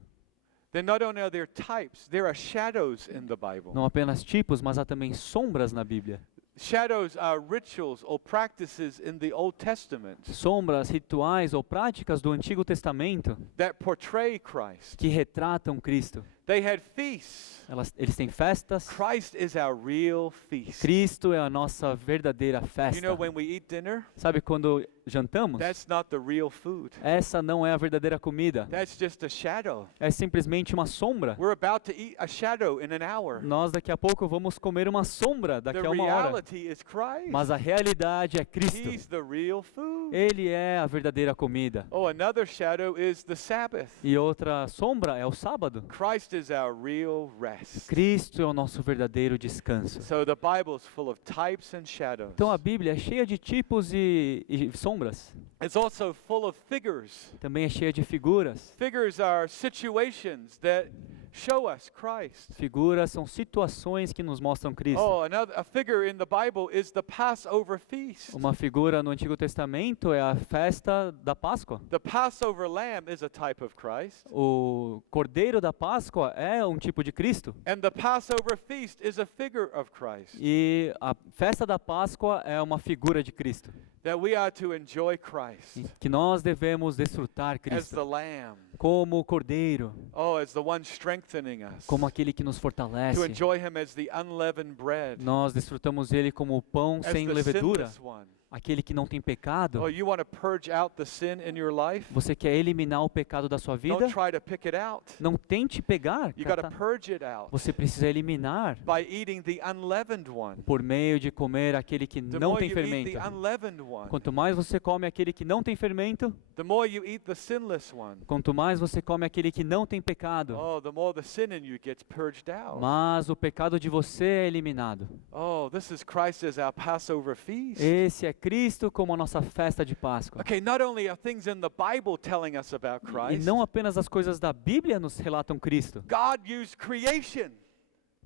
Then not only are there types, there are shadows in the Bible. Não apenas tipos, mas há também sombras na Bíblia. Shadows are rituals or practices in the Old Testament Sombras, rituais ou práticas do Antigo Testamento that portray Christ. que retratam Cristo. They had feasts. Eles têm festas. Christ is our real feast. Cristo é a nossa verdadeira You festa. know, when we eat dinner, Sabe quando jantamos? that's not the real food. Essa não é a verdadeira comida. That's just a shadow. É simplesmente uma sombra. We're about to eat a shadow in an hour. Nós daqui a pouco vamos comer uma sombra The daqui a uma hora. reality is Christ. Mas a realidade é Cristo. He's the real food. Ele é a verdadeira comida. Oh, another shadow is the Sabbath. E outra sombra é o sábado. Christ is our real rest. Cristo é o nosso verdadeiro descanso. So the Bible is full of types and shadows. Então a Bíblia é cheia de tipos e sombras. It's also full of figures. Também é cheia de figuras. Figures are situations that show us Christ. Figuras são situações que nos mostram Cristo. Oh, a figure in the Bible is the Passover feast. Uma figura no Antigo Testamento é a festa da Páscoa. The Passover lamb is a type of Christ. O Cordeiro da Páscoa é um tipo de Cristo. And the Passover feast is a figure of Christ. E a festa da Páscoa é uma figura de Cristo. That we are to enjoy Christ Que nós devemos desfrutar as Cristo the lamb. como o Cordeiro, Oh, as the one strengthening us. como aquele que nos To fortalece. enjoy him as the unleavened bread. Nós desfrutamos ele como o pão As sem the levedura, sinless one. aquele que não tem pecado. Oh, you want to purge out the sin in your life? Você quer eliminar o pecado da sua vida? Don't try to pick it out. Não tente pegar. You got to catar. purge it out Você precisa eliminar by eating the unleavened one. por meio de comer aquele que The não more tem you eat fermento. the unleavened one, Quanto mais você come aquele que não tem fermento, the more you eat the sinless one. quanto mais você come aquele que não tem pecado, Oh, the more the sin in you gets purged out. mas o pecado de você é eliminado. Oh, this is Christ as our Passover feast. Esse é Cristo como a nossa festa de Páscoa. Okay, not only are things in the Bible telling us about E Christ, não apenas as coisas da Bíblia nos relatam Cristo, God used creation.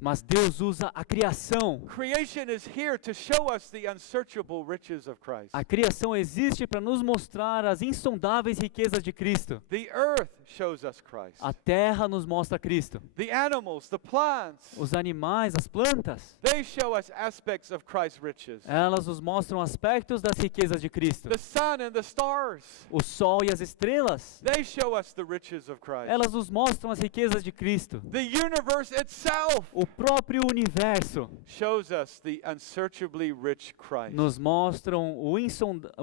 mas Deus usa a criação. Creation is here to show us the unsearchable riches of Christ. A criação existe para nos mostrar as insondáveis riquezas de Cristo. The earth shows us Christ. A terra nos mostra Cristo. The animals, the plants, Os animais, as plantas, they show us aspects of Christ's riches. elas nos mostram aspectos das riquezas de Cristo. The sun and the stars, O sol e as estrelas, they show us the riches of Christ. elas nos mostram as riquezas de Cristo. The universe itself O próprio universo shows us the unsearchably rich Christ. nos mostram o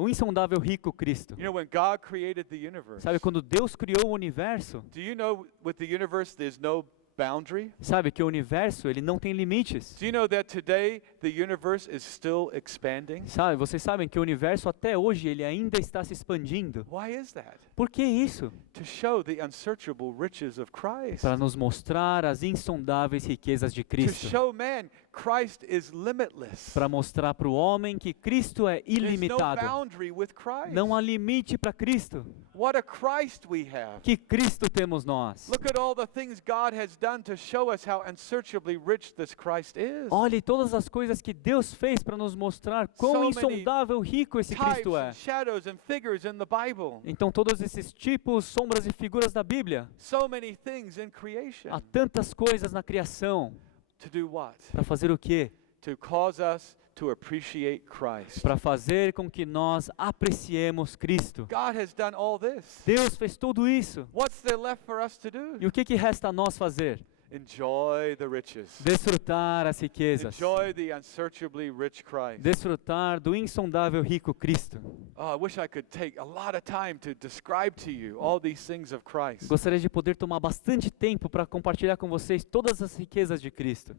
insondável rico Cristo. You know, when God created the universe, Sabe, quando Deus criou o universo, do you know with the universe there's no boundary? sabe que o universo ele não tem limites. Do you know that today the universe is still expanding? Sabe, vocês sabem que o universo até hoje ele ainda está se expandindo. Why is that? Por que isso? To show the unsearchable riches of Christ. Para nos mostrar as insondáveis riquezas de To Cristo. show man Christ is limitless. Para mostrar para o homem que Cristo é There's no ilimitado. boundary with Christ. Não há limite para Cristo. What a Christ we have. Que Cristo temos nós. Look at all the things God has done to show us how unsearchably rich this Christ is. Olhe todas as coisas que Deus fez para nos mostrar quão So many insondável rico esse Types Cristo é. and shadows and figures in the Bible. Então todos esses tipos, sombras e figuras da Bíblia. So many things in creation. Há tantas coisas na criação. To do what? Para fazer o quê? To cause us to appreciate Christ. Para fazer com que nós apreciemos Cristo. God has done all this. Deus fez tudo isso. What's there left for us to do? E o que resta a nós fazer? Enjoy the riches. Desfrutar as riquezas. Enjoy the unsearchably rich Christ. Desfrutar do insondável rico Cristo. Oh, I wish I could take a lot of time to describe to you all these things of Christ. Gostaria de poder tomar bastante tempo para compartilhar com vocês todas as riquezas de Cristo.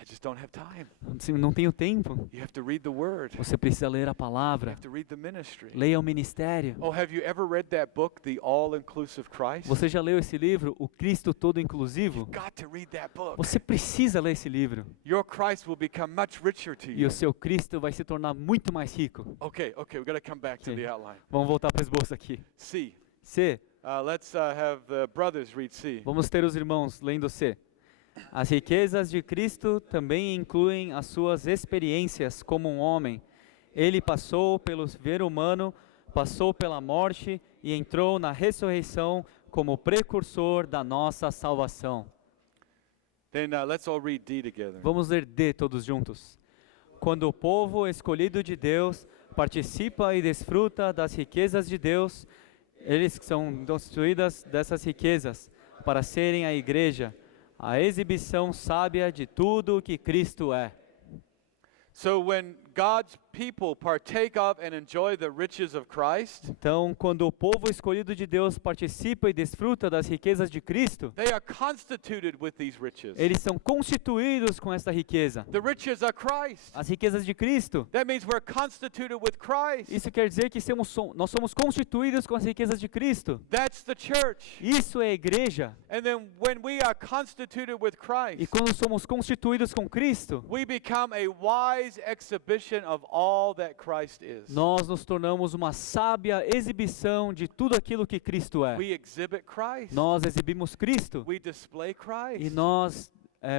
I just don't have time. Assim, não tenho tempo. You have to read the word. Você precisa ler a You palavra. have to read the ministry. Leia o ministério. Oh, have you ever read that book, The All-Inclusive Christ? Você já leu esse livro, O Cristo Todo Inclusivo? Got to read that book. Você precisa ler esse livro. Your Christ will become much richer to E you. o seu Cristo vai se tornar muito mais rico. Okay, we've got to come back to Okay. the outline. Vamos voltar para o esboço aqui. C. C. Let's have the brothers read C. Vamos ter os irmãos lendo C. As riquezas de Cristo também incluem as suas experiências como um homem. Ele passou pelo ver humano, passou pela morte e entrou na ressurreição como precursor da nossa salvação. Then let's all read D together. Vamos ler D todos juntos. Quando o povo escolhido de Deus participa e desfruta das riquezas de Deus, eles são construídas dessas riquezas para serem a igreja, a exibição sábia de tudo o que Cristo é. So when God's people partake of and enjoy the riches of Christ, Então, quando o povo escolhido de Deus participa e desfruta das riquezas de Cristo, they are constituted with these riches. eles são constituídos com esta riqueza. The riches are Christ. As riquezas de Cristo. That means we're constituted with Christ. Isso quer dizer que nós somos constituídos com as riquezas de Cristo. That's the church. Isso é a igreja. And then when we are constituted with E Christ, quando somos constituídos com Cristo, we become a wise exhibition of all that Christ is. nós nos tornamos uma sábia exibição de tudo aquilo que Cristo é. We exhibit Christ. Nós exibimos Cristo We display e Christ nós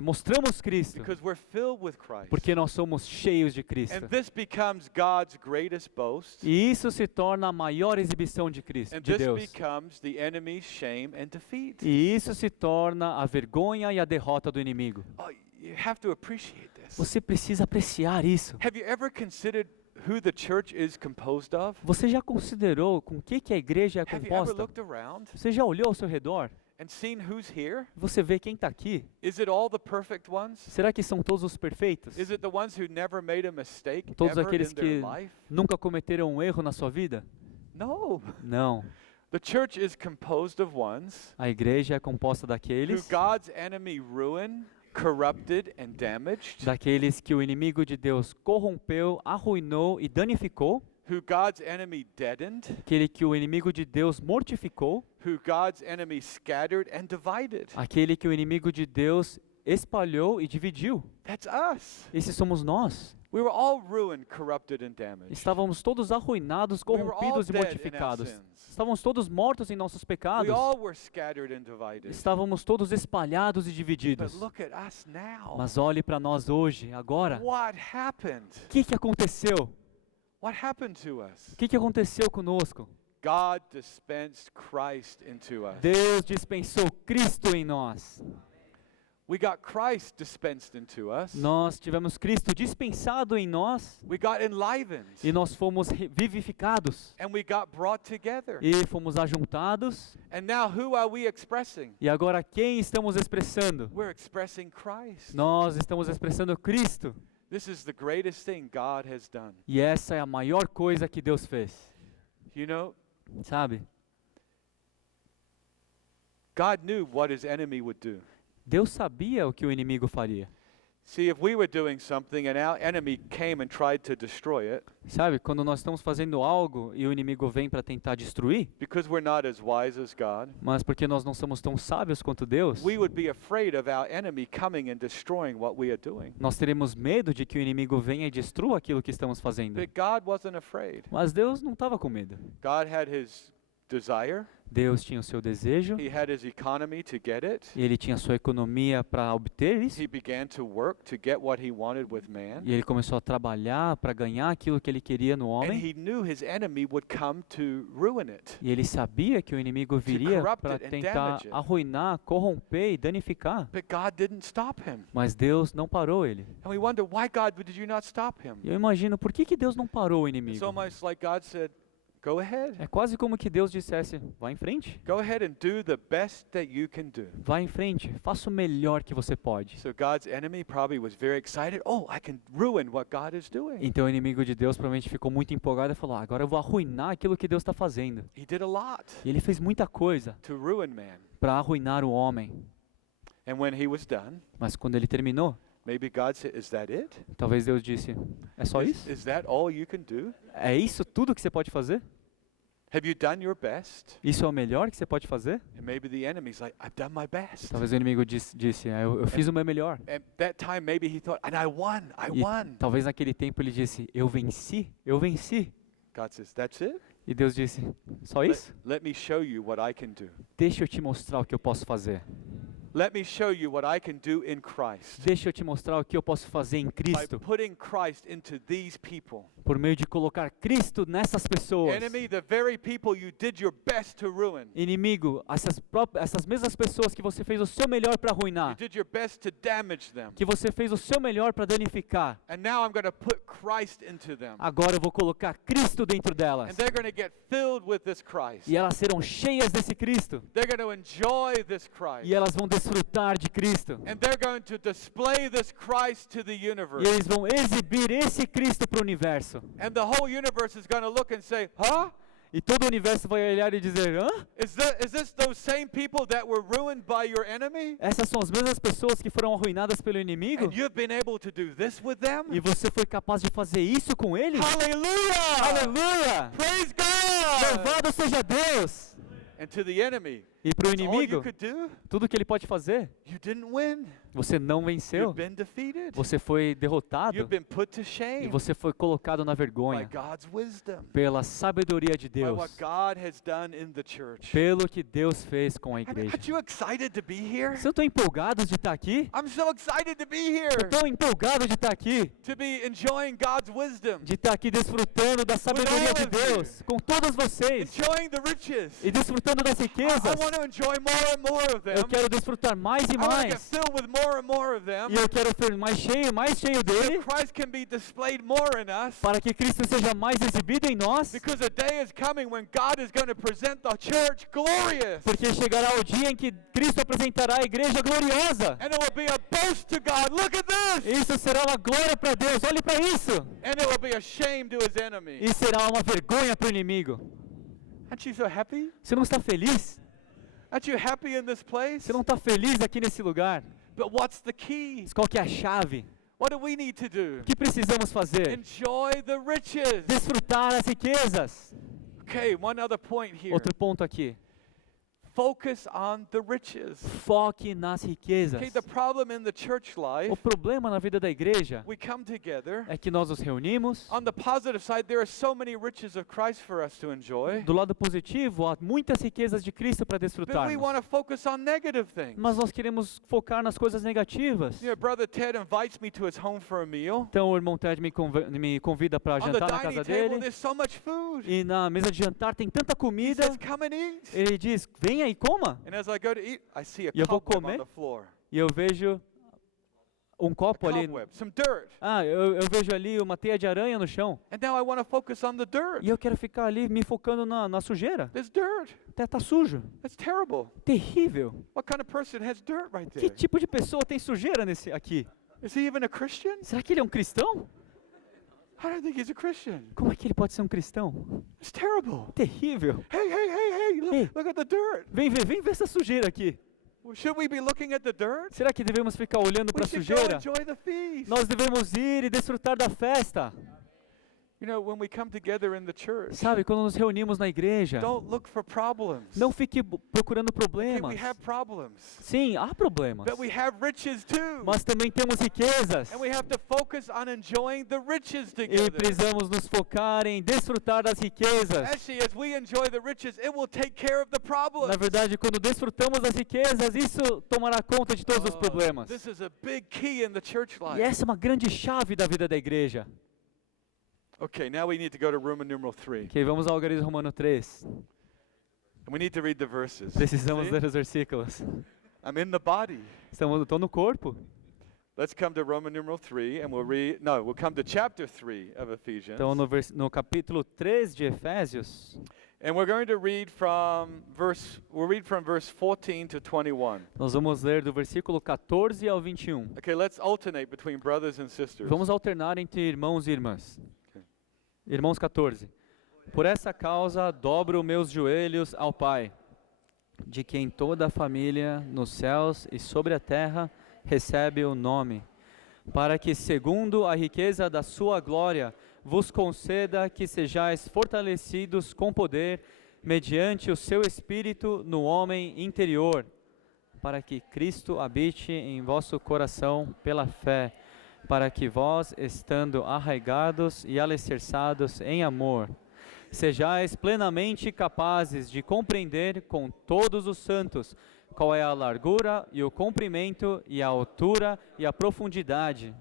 mostramos Cristo, because we're filled with Christ. porque nós somos cheios de Cristo. And this becomes God's greatest boast. E isso se torna a maior exibição de Cristo, And de this Deus. becomes the enemy's shame and defeat. E isso se torna a vergonha e a derrota do inimigo. Oh, you have to appreciate this. Você precisa apreciar isso. Have you ever considered who the church is composed of? Você já considerou com o que a igreja é Have you ever composta? looked around Você já olhou ao seu redor? and seen who's here? Você vê quem está aqui? Is it all the perfect ones? Será que são todos os perfeitos? Is it the ones who never made a mistake Todos ever aqueles in their que life? nunca cometeram um erro na sua vida? No. Não. The church is composed of ones A igreja é composta who daqueles God's enemy ruined, corrupted, and damaged, que o inimigo de Deus corrompeu, arruinou e danificou, who God's enemy deadened, aquele que o inimigo de Deus mortificou, who God's enemy scattered and divided. aquele que o inimigo de Deus espalhou e dividiu. That's us. Esses somos nós. We were all ruined, corrupted, and damaged. Estávamos todos arruinados, We were all corrompidos e dead in our mortificados. sins. Estávamos todos mortos em nossos We pecados. all were scattered and divided. Estávamos todos espalhados e But divididos. look at us now. Mas olhe para nós hoje, agora. What happened? O que aconteceu? What happened to us? O que aconteceu conosco? God dispensed Christ into us. Deus dispensou Cristo em nós. We got Christ dispensed into us. Nós tivemos Cristo dispensado em nós We got enlivened. e nós fomos vivificados And we got brought together. e fomos ajuntados. And now who are we expressing? E agora quem estamos expressando? We're expressing Christ. Nós estamos expressando Cristo. This is the greatest thing God has done. E essa é a maior coisa que Deus fez. You know, Sabe? God knew what his enemy would do. Deus sabia o que o inimigo faria. See, if we were doing something and our enemy came and tried to destroy it, Sabe? Quando nós estamos fazendo algo e o inimigo vem para tentar destruir, because we're not as wise as God, mas porque nós não somos tão sábios quanto Deus, we would be afraid of our enemy coming and destroying what we are doing. nós teremos medo de que o inimigo venha e destrua aquilo que estamos fazendo. But God wasn't afraid. Mas Deus não estava com medo. God had his desire, Deus tinha o seu desejo, he had his economy to get it. e ele tinha a sua economia para obter isso, He began to work to get what he wanted with man. e ele começou a trabalhar para ganhar aquilo que ele queria no And homem, he knew his enemy would come to ruin it. e ele sabia que o inimigo viria corrupt para it and tentar damage it. arruinar, corromper e danificar. But God didn't stop him. Mas Deus não parou ele. And we wonder, why, God, did you not stop him? E eu imagino, por que Deus não parou o It's inimigo? almost like God said, go ahead. É quase como que Deus dissesse, vá em frente, Go ahead and do the best that you can do. vá em frente, faça o melhor que você pode. So God's enemy probably was very excited. Oh, I can ruin what God is doing. Então o inimigo de Deus provavelmente ficou muito empolgado e falou, agora eu vou arruinar aquilo que Deus está fazendo. He did a lot E ele fez muita coisa to ruin man. para arruinar o homem. And when he was done, Mas quando ele terminou, Maybe God said, is that it? Talvez Deus disse, é só isso? Is that all you can do? É isso tudo que você pode fazer? Have you done your best? Isso é o melhor que você pode fazer? And maybe the enemy's like, I've done my best. Talvez o inimigo disse, eu fiz o meu melhor. And that time maybe he thought, and I E won. talvez naquele tempo ele disse, eu venci. God says, that's it? E Deus disse, só isso? Let me show you what I can do. Deixa eu te mostrar o que eu posso fazer. Let me show you what I can do in Christ. Deixa eu te mostrar o que eu posso fazer em By Cristo. putting Christ into these people. Por meio de colocar Cristo nessas pessoas. Enemy, the very people you did your best to ruin. Inimigo, essas mesmas pessoas que você fez o seu melhor para You arruinar. did your best to damage them. Que você fez o seu melhor para danificar. And now I'm going to put Christ into them. Agora eu vou colocar Cristo dentro And delas. they're going to get filled with this Christ. E elas serão cheias desse Cristo. They're going to enjoy this Christ. E elas vão desfrutar de Cristo. And they're going to display this Christ to the E universe. eles vão exibir esse Cristo para o universo. And the whole universe is going to look and say, huh? E todo o universo vai olhar e dizer, hã? Is this those same people that were ruined by your enemy? Essas são as mesmas pessoas que foram arruinadas pelo inimigo? And you've been able to do this with them? E você foi capaz de fazer isso com eles? Hallelujah! Aleluia! Praise God! Louvado seja Deus! And to the enemy, E para o all you inimigo, could do, tudo que ele pode fazer, you didn't win. você não venceu. You've been defeated. Você foi derrotado You've been put to e shame você foi colocado na by vergonha God's wisdom, pela sabedoria de by Deus, what God has done in the church. pelo que Deus fez com a igreja. Aren't you excited to be here? Vocês não estão empolgados de estar aqui? I'm so excited to be here, Estou empolgado de estar aqui, to be enjoying God's wisdom, de estar aqui desfrutando da sabedoria de Deus, com todos vocês, enjoying the riches. e desfrutando das I riquezas. want to enjoy more and more of them. Eu quero desfrutar mais e I want to get mais, filled with more and more of them. e eu quero ser mais cheio dele, So Christ can be displayed more in us. para que Cristo seja mais exibido em nós, Because a day is coming when God is going to present the church glorious. porque chegará o dia em que Cristo apresentará a igreja gloriosa. And it will be a boast to God. Look at this. Isso será uma glória para Deus, olhe para isso. And it will be a shame to his enemy. E será uma vergonha para o inimigo. Aren't you so happy? Você não está feliz? Aren't you happy in this place? Você não está feliz aqui nesse lugar? But what's the key? Mas qual que é a chave? What do we need to do? O que precisamos fazer? Enjoy the riches. Desfrutar as riquezas. Okay, one other point here. Outro ponto aqui. Focus on the riches. Foque nas riquezas. Okay, the problem in the church life, O problema na vida da igreja we come together. é que nós nos reunimos. On the positive side, there are so many riches of Christ for us to enjoy. Do lado positivo, há muitas riquezas de Cristo para But we desfrutarmos. want to focus on negative things. Mas nós queremos focar nas coisas negativas. You know, Brother Ted invites me to his home for a meal. Então o irmão Ted me convida para On the jantar na dining casa table, dele. there's so much food. E na mesa de jantar tem tanta He comida. says, come and eat. Ele diz, venha e coma. And as I go to eat, I see a E eu vou cobweb comer. on the floor. E eu vejo um copo ali. Cobweb, some dirt. Eu vejo ali uma teia de aranha no chão. And now I want to focus on the dirt. E eu quero ficar ali me focando na sujeira. There's dirt. Até tá sujo. That's terrible. Terrível. What kind of person has dirt right Que there? tipo de pessoa tem sujeira aqui? Is he even a Christian? Será que ele é um cristão? I don't think he's a Christian. Como é que ele pode ser um cristão? It's terrible. Terrível. Hey, Hey. look at the dirt. Vem ver essa sujeira aqui. Well, should we be looking at the dirt? Será que devemos ficar olhando para We a should go sujeira? enjoy the feast. Nós devemos ir e desfrutar da festa. You know, when we come together in the church, Sabe, quando nos reunimos na igreja, don't look for problems. não fique procurando Okay, problemas. we have problems, Sim, há problemas. but we have riches too. Mas também temos riquezas. And we have to focus on enjoying the riches E together. precisamos nos focar em desfrutar das riquezas. Actually, as we enjoy the riches, it will take care of the problems. Na verdade, quando desfrutamos das riquezas, isso tomará conta de todos os problemas. This is a big key in the church E life. essa é uma grande chave da vida da igreja. Okay, now we need to go to Roman numeral 3. Ok, vamos ao algarismo romano 3. And we need to read the verses. Precisamos See? ler os versículos. I'm in the body. Estou no corpo. Let's come to Roman numeral 3 and we'll come to chapter 3 of Ephesians. Então, no capítulo 3 de Efésios, And we're going to we'll read from verse 14 to 21. nós vamos ler do versículo 14 ao 21. Okay, let's alternate between brothers and sisters. Vamos alternar entre irmãos e irmãs. Okay. Irmãos 14. Por essa causa dobro meus joelhos ao Pai, de quem toda a família nos céus e sobre a terra recebe o nome, para que, segundo a riqueza da sua glória, vos conceda que sejais fortalecidos com poder, mediante o seu Espírito no homem interior, para que Cristo habite em vosso coração pela fé, para que vós, estando arraigados e alicerçados em amor, sejais plenamente capazes de compreender com todos os santos qual é a largura e o comprimento e a altura e a profundidade,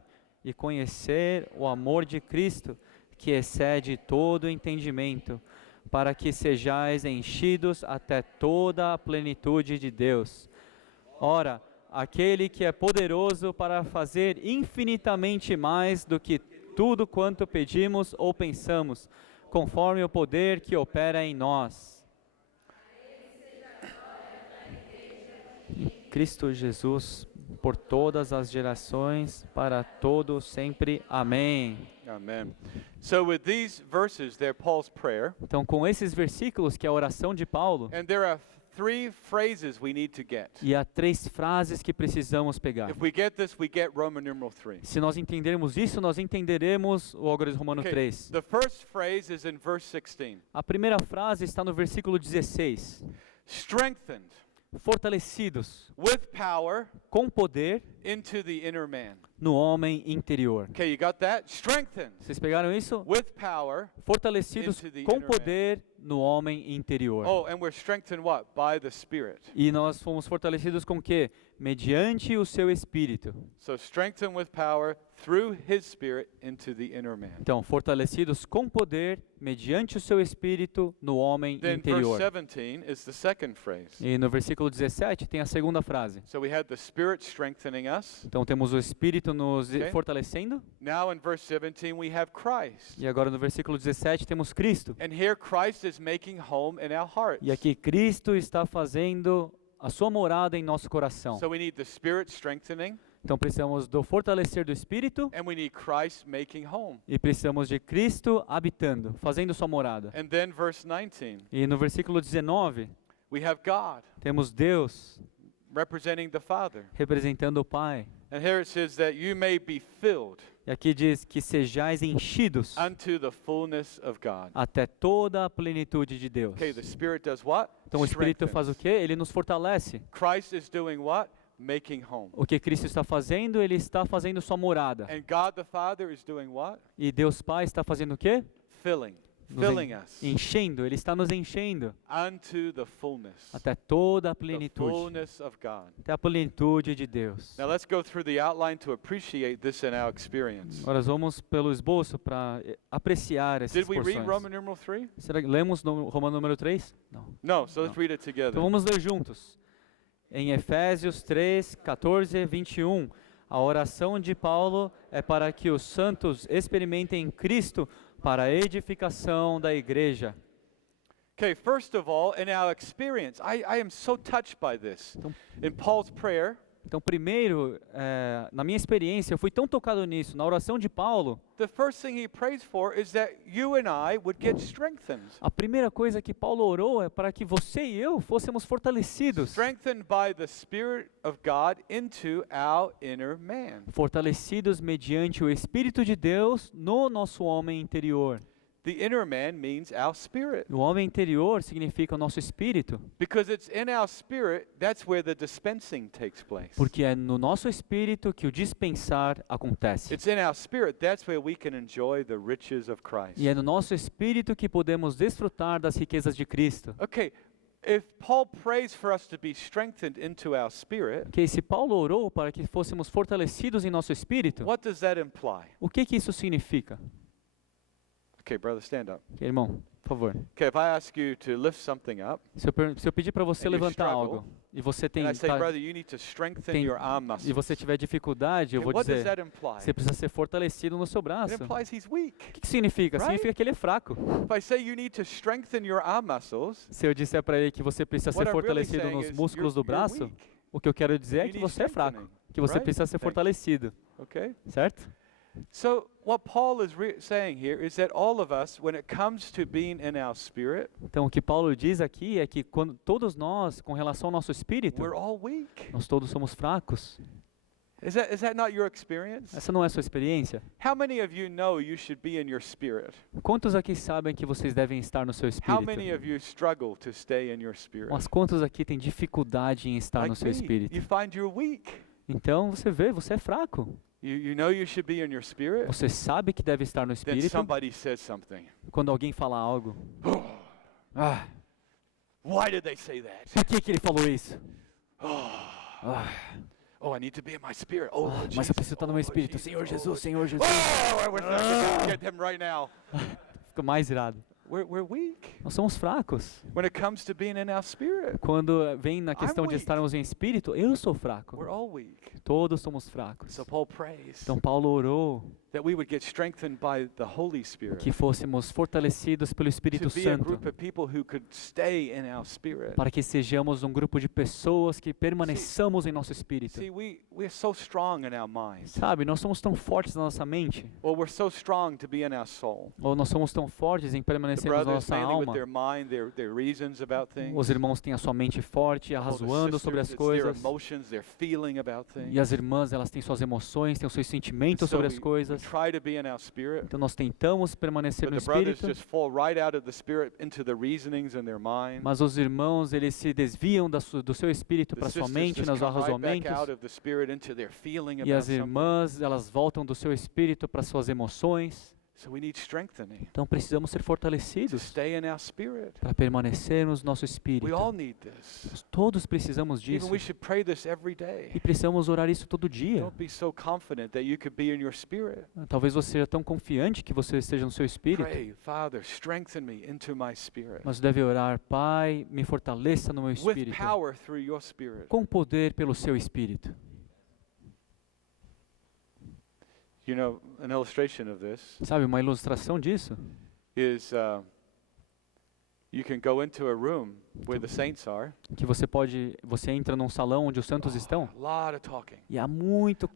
e conhecer o amor de Cristo, que excede todo entendimento, para que sejais enchidos até toda a plenitude de Deus. Ora, aquele que é poderoso para fazer infinitamente mais do que tudo quanto pedimos ou pensamos, conforme o poder que opera em nós. Em Cristo Jesus, por todas as gerações, para todos sempre. Amém. Amen. So with these verses, they're Paul's prayer, Então, com esses versículos, que é a oração de Paulo, and there are three phrases we need to get. e há 3 frases que precisamos pegar. If we get this, we get Roman numeral 3. Se nós entendermos isso, nós entenderemos o Algoritmo Romano Okay, 3. the first phrase is in verse 16. A primeira frase está no versículo 16. Strengthened Fortalecidos with power com poder into the inner man. no homem interior. Okay, you got that? Strengthened Vocês pegaram isso? with power. Fortalecidos into the com inner man. poder no homem interior. Oh, and we're strengthened what? By the Spirit. E nós fomos fortalecidos com o quê? Mediante o seu Espírito. So strengthened with power through His Spirit into the inner man. Então, fortalecidos com poder, mediante o seu Espírito no homem Then verse interior. 17 is the second phrase. E no versículo 17 tem a segunda frase. So we had the Spirit strengthening us. Então, temos o Espírito nos Ok. fortalecendo. Now in verse 17 we have Christ. E agora no versículo 17 temos Cristo. And here Christ is making home in our hearts. E aqui Cristo está fazendo a sua morada em nosso coração. So we need the Spirit strengthening, Então precisamos do fortalecer do Espírito and we need Christ making home. e precisamos de Cristo habitando, fazendo sua morada. And then verse 19, E no versículo 19 we have God temos Deus representing the Father. representando o Pai. And here it says that you may be filled E aqui diz que sejais enchidos unto the fullness of God. até toda a plenitude de Deus. Okay, the Spirit does what? Então o Espírito faz o quê? Ele nos fortalece. Christ is doing what? Making home. O que Cristo está fazendo? Ele está fazendo sua morada. And God the Father is doing what? E Deus Pai está fazendo o quê? Filling. Nos Filling us enchendo. Ele está nos enchendo unto the fullness. até toda a The plenitude. fullness of God. Até a plenitude de Deus. Now let's go through the outline to appreciate this in our experience. Agora vamos pelo esboço para apreciar essas Did we read porções. Roman numeral 3? Será que lemos no Romano número 3? Não. No, so let's read it together. Então vamos ler juntos. Em Efésios 3, 14 e 21, a oração de Paulo é para que os santos experimentem Cristo para a edificação da igreja. Okay, first of all, in our experience, I am so touched by this. Então, In Paul's prayer, então primeiro, na minha experiência, eu fui tão tocado nisso, na oração de Paulo, the first thing he prays for is that you and I would get strengthened. a primeira coisa que Paulo orou é para que você e eu fôssemos fortalecidos. Strengthened by the Spirit of God into our inner man. Fortalecidos mediante o Espírito de Deus no nosso homem interior. The inner man means our spirit. O homem interior significa o nosso espírito, Because it's in our spirit, that's where the dispensing takes place. porque é no nosso espírito que o dispensar acontece. It's in our spirit, that's where we can enjoy the riches of Christ. E é no nosso espírito que podemos desfrutar das riquezas de Cristo. Okay, if Paul prays for us to be strengthened into our spirit, Que se Paulo orou para que fôssemos fortalecidos em nosso espírito, what does that imply? o que isso significa? Okay, brother, stand up. Irmão, por favor. Okay, if I ask you to lift something up, Se eu pedir para você And you levantar struggle, algo e você tem, and I say, tá- brother, you need to strengthen tem- your arm e muscles, você tiver dificuldade, eu okay, vou what does dizer, that imply? você precisa ser fortalecido no seu braço. It implies he's weak. O que significa? Right? Significa que ele é fraco. If I say you need to strengthen your arm muscles, Se eu disser para ele que você precisa what ser I'm really fortalecido saying nos is músculos do you're braço, weak, o que eu quero dizer é You que need você é fraco, strengthening, que você right? precisa ser Thank you. fortalecido, okay? certo? So what Paul is saying here is that all of us, when it comes to being in our spirit, Então o que Paulo diz aqui é que quando todos nós, com relação ao nosso espírito, we're all weak. nós todos somos fracos. Is that not your experience? Essa não é a sua experiência? How many of you know you should be in your spirit? Quantos aqui sabem que vocês devem estar no seu How many espírito? of you struggle to stay in your spirit? Mas quantos aqui têm dificuldade em estar no Like seu me, espírito? you find you're weak. Então você vê, você é fraco. You know you should be in your spirit. Você sabe que deve estar no Then espírito. somebody says something. Quando alguém fala algo, ah, Why did they say that? por que ele falou isso? Ah, Oh, I need to be in my spirit. Oh, Lord mas Jesus. eu preciso estar no meu Oh, espírito. Jesus. Senhor Oh, Jesus, Lord Senhor Jesus. Oh, I wish I could get him right now. Fica mais irado. We're weak Nós somos fracos. when it comes to being in our spirit. Quando vem na questão de weak. estarmos em espírito, eu sou fraco. We're all weak. Todos somos fracos. So Paul prays Então Paulo orou that we would get strengthened by the Holy Spirit. que fôssemos fortalecidos pelo Espírito To be a Santo, group of people who could stay in our spirit. para que sejamos um grupo de pessoas que permaneçamos em nosso espírito. See, we're so strong in our minds. Sabe, nós somos tão fortes na nossa mente, Or we're so strong to be in our soul. ou nós somos tão fortes em The permanecer na brothers nossa mainly with alma. their mind, their reasons about things. Os irmãos têm a sua mente forte, All the arrazoando sobre as sisters, it's their coisas. emotions, their feeling about things. E as irmãs, elas têm suas emoções, têm os seus And sentimentos so sobre as we coisas. try to be in our spirit, Então nós tentamos permanecer but no the brothers espírito, just fall right out of the spirit into the reasonings in their mind. mas os irmãos, eles se desviam do seu espírito The para sua sisters mente, just nos come right back arrazoamentos. out of the spirit into their feeling E about as something. irmãs, elas voltam do seu espírito para suas emoções. So we need strengthening Então precisamos ser to fortalecidos stay in our spirit. para permanecermos no nosso We espírito. all need this. Nós todos precisamos disso. Even we should pray this every day. E precisamos orar isso todo dia. Don't be so confident that you could be in your spirit. Talvez você seja tão confiante que você esteja no seu espírito. Pray, Father, strengthen me into my spirit. Mas deve orar, Pai, me fortaleça no meu With espírito. power through your spirit. Com poder pelo seu espírito. You know, an illustration of this Sabe, uma ilustração disso is you can go into a room where the saints are. que você entra num salão onde os santos estão A lot of talking. e há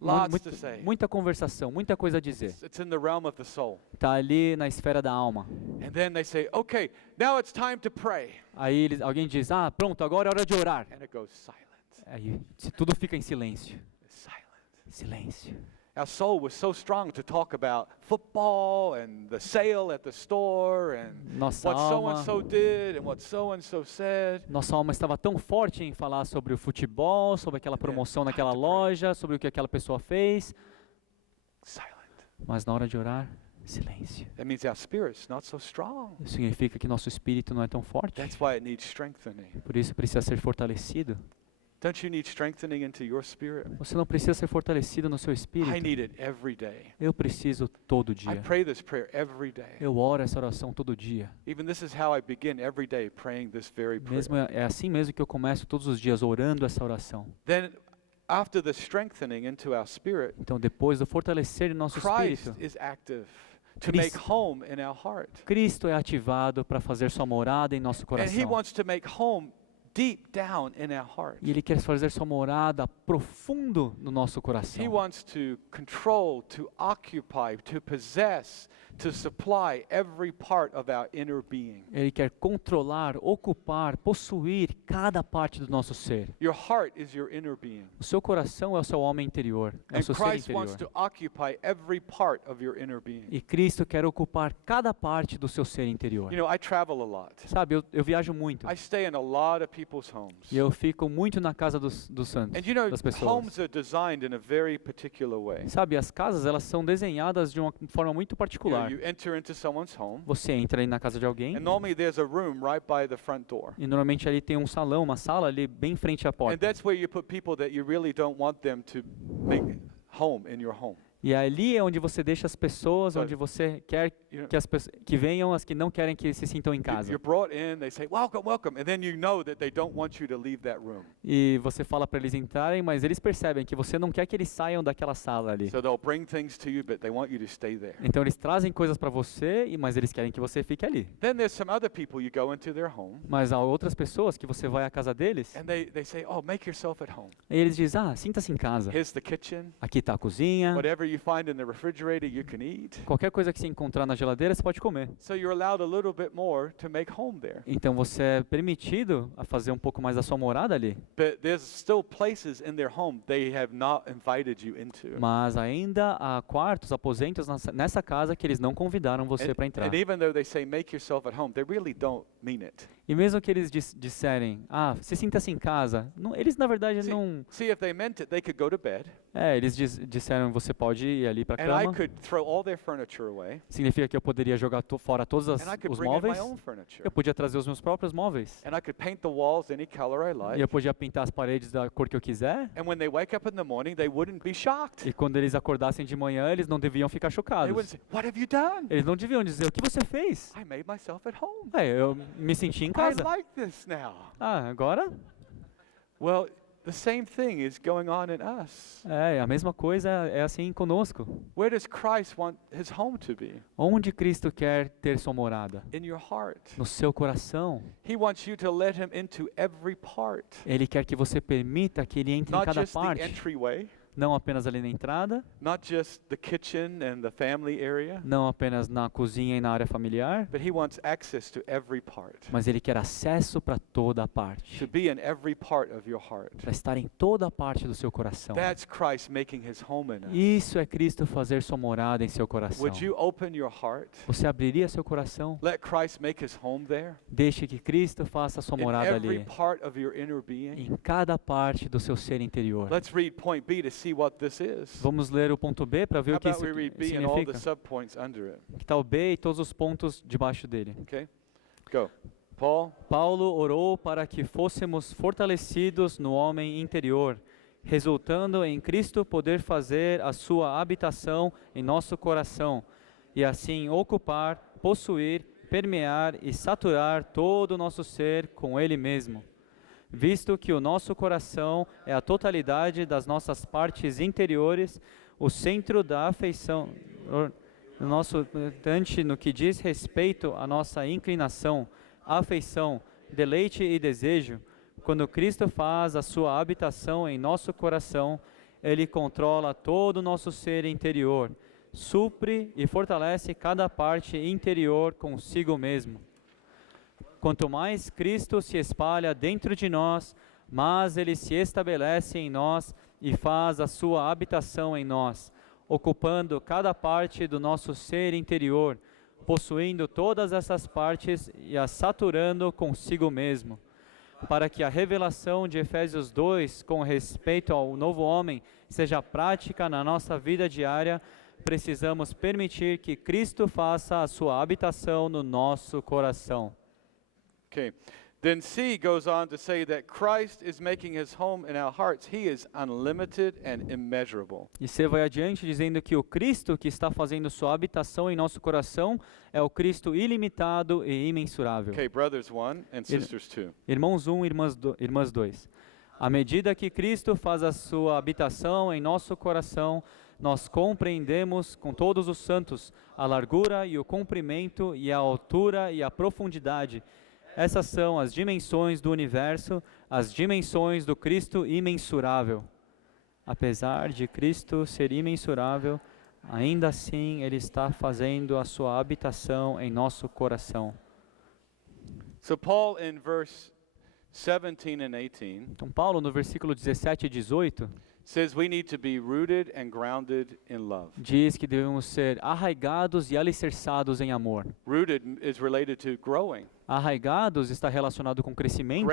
Lots to say. muita conversação, muita coisa a dizer. It's in the realm of the soul. Tá ali na esfera da alma. And then they say, okay, now it's time to pray. Aí alguém diz, pronto, agora é hora de orar. And it goes silent. Aí tudo fica em silêncio. Silent. Silêncio. Our soul was so strong to talk about football and the sale at the store and Nossa what so and alma, so did and what so and so said. nossa alma estava tão forte em falar sobre o futebol, sobre aquela promoção naquela loja, sobre o que aquela pessoa fez. Silent. Mas na hora de orar, silêncio. That means our spirit's not so strong. Isso significa que nosso espírito não é tão forte. That's why it needs strengthening. Por isso precisa ser fortalecido. Don't you need strengthening into your spirit? Você não precisa ser fortalecido no seu I espírito. need it every day. Eu preciso todo I dia. pray this prayer every day. Eu oro essa oração todo dia. Even this is how I begin every day praying this very prayer. Mesmo é assim mesmo que eu começo todos os dias orando essa oração. Then after the strengthening into our spirit, Então depois do fortalecer de nosso Christ espírito, is active to make home in our heart. Cristo é ativado para fazer sua morada em nosso And he coração. wants to make home deep down in our heart. E Ele quer fazer sua morada profundo no nosso He coração. wants to control, to occupy, to possess, to supply every part of our inner being. Ele quer controlar, ocupar, possuir cada parte do nosso ser. Your heart is your inner being. O seu coração é o seu homem interior, é o And seu ser Christ wants interior. to occupy every part of your inner being. E Cristo quer ocupar cada parte do seu ser interior. You know, I travel a lot. Sabe, eu viajo muito. I stay in a lot of people's homes. E eu fico muito na casa dos santos, And you know, das pessoas. homes are designed in a very particular way. Sabe, as casas, elas são desenhadas de uma forma muito You know, particular. you enter into someone's home, Você entra aí na casa de alguém and normally there's a room right by the front door. e normalmente ali tem um salão, uma sala ali bem em frente à And porta. that's where you put people that you really don't want them to make home in your home. E ali é onde você deixa as pessoas, But, onde você quer You know, que venham as que não querem que se sintam em you- casa. you're brought in, they say, welcome, welcome, and then you know that they don't want you to leave that room. E você fala para eles entrarem, mas eles percebem que você não quer que eles saiam daquela sala ali. So they'll bring things to you, but they want you to stay there. Então eles trazem coisas para você, mas eles querem que você fique ali. Then there's some other people you go into their home, Mas há outras pessoas que você vai à casa deles, and they say, oh, make yourself at home. e eles dizem, sinta-se em casa. Here's the kitchen. Aqui está a cozinha, Whatever you find in the refrigerator, you can eat. Qualquer coisa que você encontrar na geladeira, você pode comer. So you're allowed a little bit more to make home there. Então você é permitido a fazer um pouco mais da sua morada ali. But there's still places in their home they have not invited you into. Mas ainda há quartos, aposentos nessa casa que eles não convidaram você para entrar. And even though they say make yourself at home, they really don't mean it. E mesmo que eles disserem, se sinta-se em casa, eles na verdade não... See, if they meant it, they could go to bed. Eles disseram, você pode ir ali para a And I cama. could throw all their furniture away. Significa que eu poderia jogar fora todos And I could os bring in my móveis. own furniture. Eu podia trazer os meus próprios móveis. And I could paint the walls any color I E like. eu podia pintar as paredes da cor que eu quiser. And when they wake up in the morning, they wouldn't be shocked. E quando eles acordassem de manhã, eles não deviam ficar They wouldn't chocados. say, "What have you done?" Eles não deviam dizer, o que você fez? I made myself at home. Eu me senti em I casa. like this now. Agora? Well, the same thing is going on in us. A mesma coisa é assim conosco. Where does Christ want his home to be? Onde Cristo quer ter sua morada? In your heart. No seu coração. He wants you to let him into every part. Ele quer que você permita que ele entre em Not cada just the parte. entryway, Não apenas ali na entrada, not just the kitchen and the family area, não apenas na cozinha e na área familiar, but he wants access to every part. mas ele quer acesso para toda a To parte. be in every part of your heart. Para estar em toda a parte do seu coração. That's Christ making his home in us. Isso é Cristo fazer sua morada em seu coração. Would you open your heart? Você abriria seu coração? Let Christ make his home there. Deixe que Cristo faça sua In morada every ali. part of your inner being. Em cada parte do seu ser interior. Let's read point B to see what this is. Vamos ler o ponto B para ver How o que about isso we read B and all the significa. subpoints under it? Que está o B e todos os pontos debaixo dele. Okay? Go. Paul, Paulo orou para que fôssemos fortalecidos no homem interior, resultando em Cristo poder fazer a sua habitação em nosso coração, e assim ocupar, possuir, permear e saturar todo o nosso ser com Ele mesmo. Visto que o nosso coração é a totalidade das nossas partes interiores, o centro da afeição, o nosso no que diz respeito à nossa inclinação, afeição, deleite e desejo, quando Cristo faz a sua habitação em nosso coração, Ele controla todo o nosso ser interior, supre e fortalece cada parte interior consigo mesmo. Quanto mais Cristo se espalha dentro de nós, mais Ele se estabelece em nós e faz a sua habitação em nós, ocupando cada parte do nosso ser interior, possuindo todas essas partes e as saturando consigo mesmo, para que a revelação de Efésios 2 com respeito ao novo homem seja prática na nossa vida diária, precisamos permitir que Cristo faça a sua habitação no nosso coração. okay. Then C goes on to say that Christ is making his home in our hearts. He is unlimited and immeasurable. E você vai adiante dizendo que o Cristo que está fazendo sua habitação em nosso coração é o Cristo ilimitado e imensurável. Okay, brothers 1 and sisters 2. Irmãos 1, irmãs 2. À medida que Cristo faz a sua habitação em nosso coração, nós compreendemos com todos os santos a largura e o comprimento e a altura e a profundidade. Essas são as dimensões do universo, as dimensões do Cristo imensurável. Apesar de Cristo ser imensurável, ainda assim Ele está fazendo a sua habitação em nosso coração. So Paul in verse 17 and 18 Então Paulo, no versículo 17 e 18, says we need to be rooted and grounded in love. diz que devemos ser arraigados e alicerçados em amor. Rooted is related to growing. Arraigados está relacionado com crescimento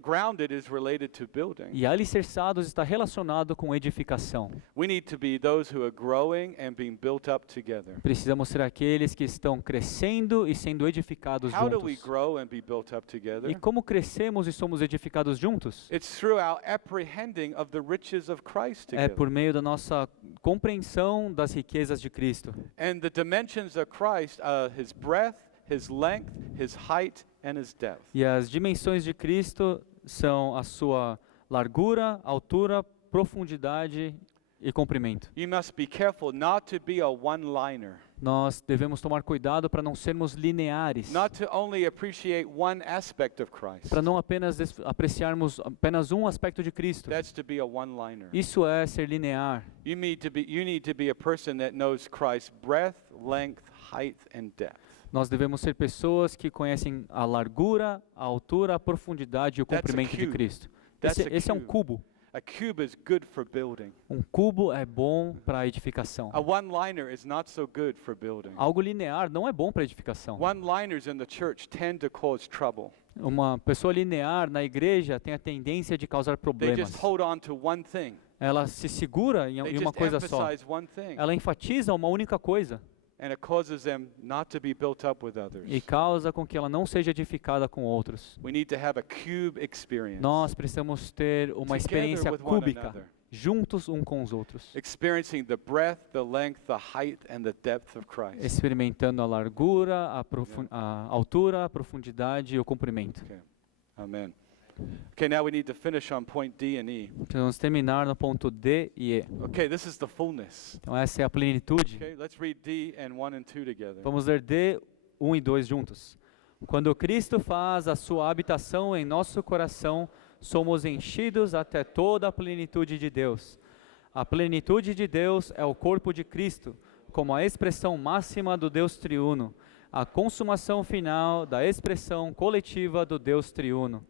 Grounded is related to building. e alicerçados está relacionado com edificação. We need to be those who are growing and being built up together. Precisamos ser aqueles que estão crescendo e sendo edificados How do we juntos. grow and be built up E together? como crescemos e somos edificados juntos? It's through our apprehending of the riches of Christ É together. por meio da nossa compreensão das riquezas de Cristo. And the dimensions of Christ are his breadth, his length, his height, and his depth. E as dimensões de Cristo são a sua largura, altura, profundidade e comprimento. You must be careful not to be a one-liner. Nós devemos tomar cuidado para não sermos lineares, not to only appreciate one aspect of Christ. para não apenas apreciarmos apenas um aspecto de Cristo. That's to be a one-liner. Isso é ser linear. You need to be a person that knows Christ's breadth, length, height, and depth. Nós devemos ser pessoas que conhecem a largura, a altura, a profundidade e o That's a comprimento de cube. Cristo. That's a Esse é um cube. cubo. A cube is good for building. Um cubo é bom para a edificação. A one-liner is not so good for building. Algo linear não é bom para a edificação. One-liners in the church tend to cause trouble. Uma pessoa linear na igreja tem a tendência de causar They problemas. just hold on to one thing. Ela se segura em They uma just coisa só. emphasize one thing. Ela enfatiza uma única coisa And it causes them not to be built up with others. e causa com que ela não seja edificada com outros. We need to have a cube experience. Nós precisamos ter uma Together experiência with one cúbica, another. juntos um com os outros, Experiencing the breadth, the length, the height, and the depth of Christ. experimentando a largura, a altura, a profundidade e o comprimento. Okay. Amen. Okay, now we need to finish on point D and E. Vamos terminar no ponto D e E. Okay, this is the fullness. Então essa é a plenitude. Okay, let's read D and 1 and 2 together. Vamos ler D 1 e 2 juntos. Quando Cristo faz a sua habitação em nosso coração, somos enchidos até toda a plenitude de Deus. A plenitude de Deus é o corpo de Cristo, como a expressão máxima do Deus triuno, a consumação final da expressão coletiva do Deus triuno.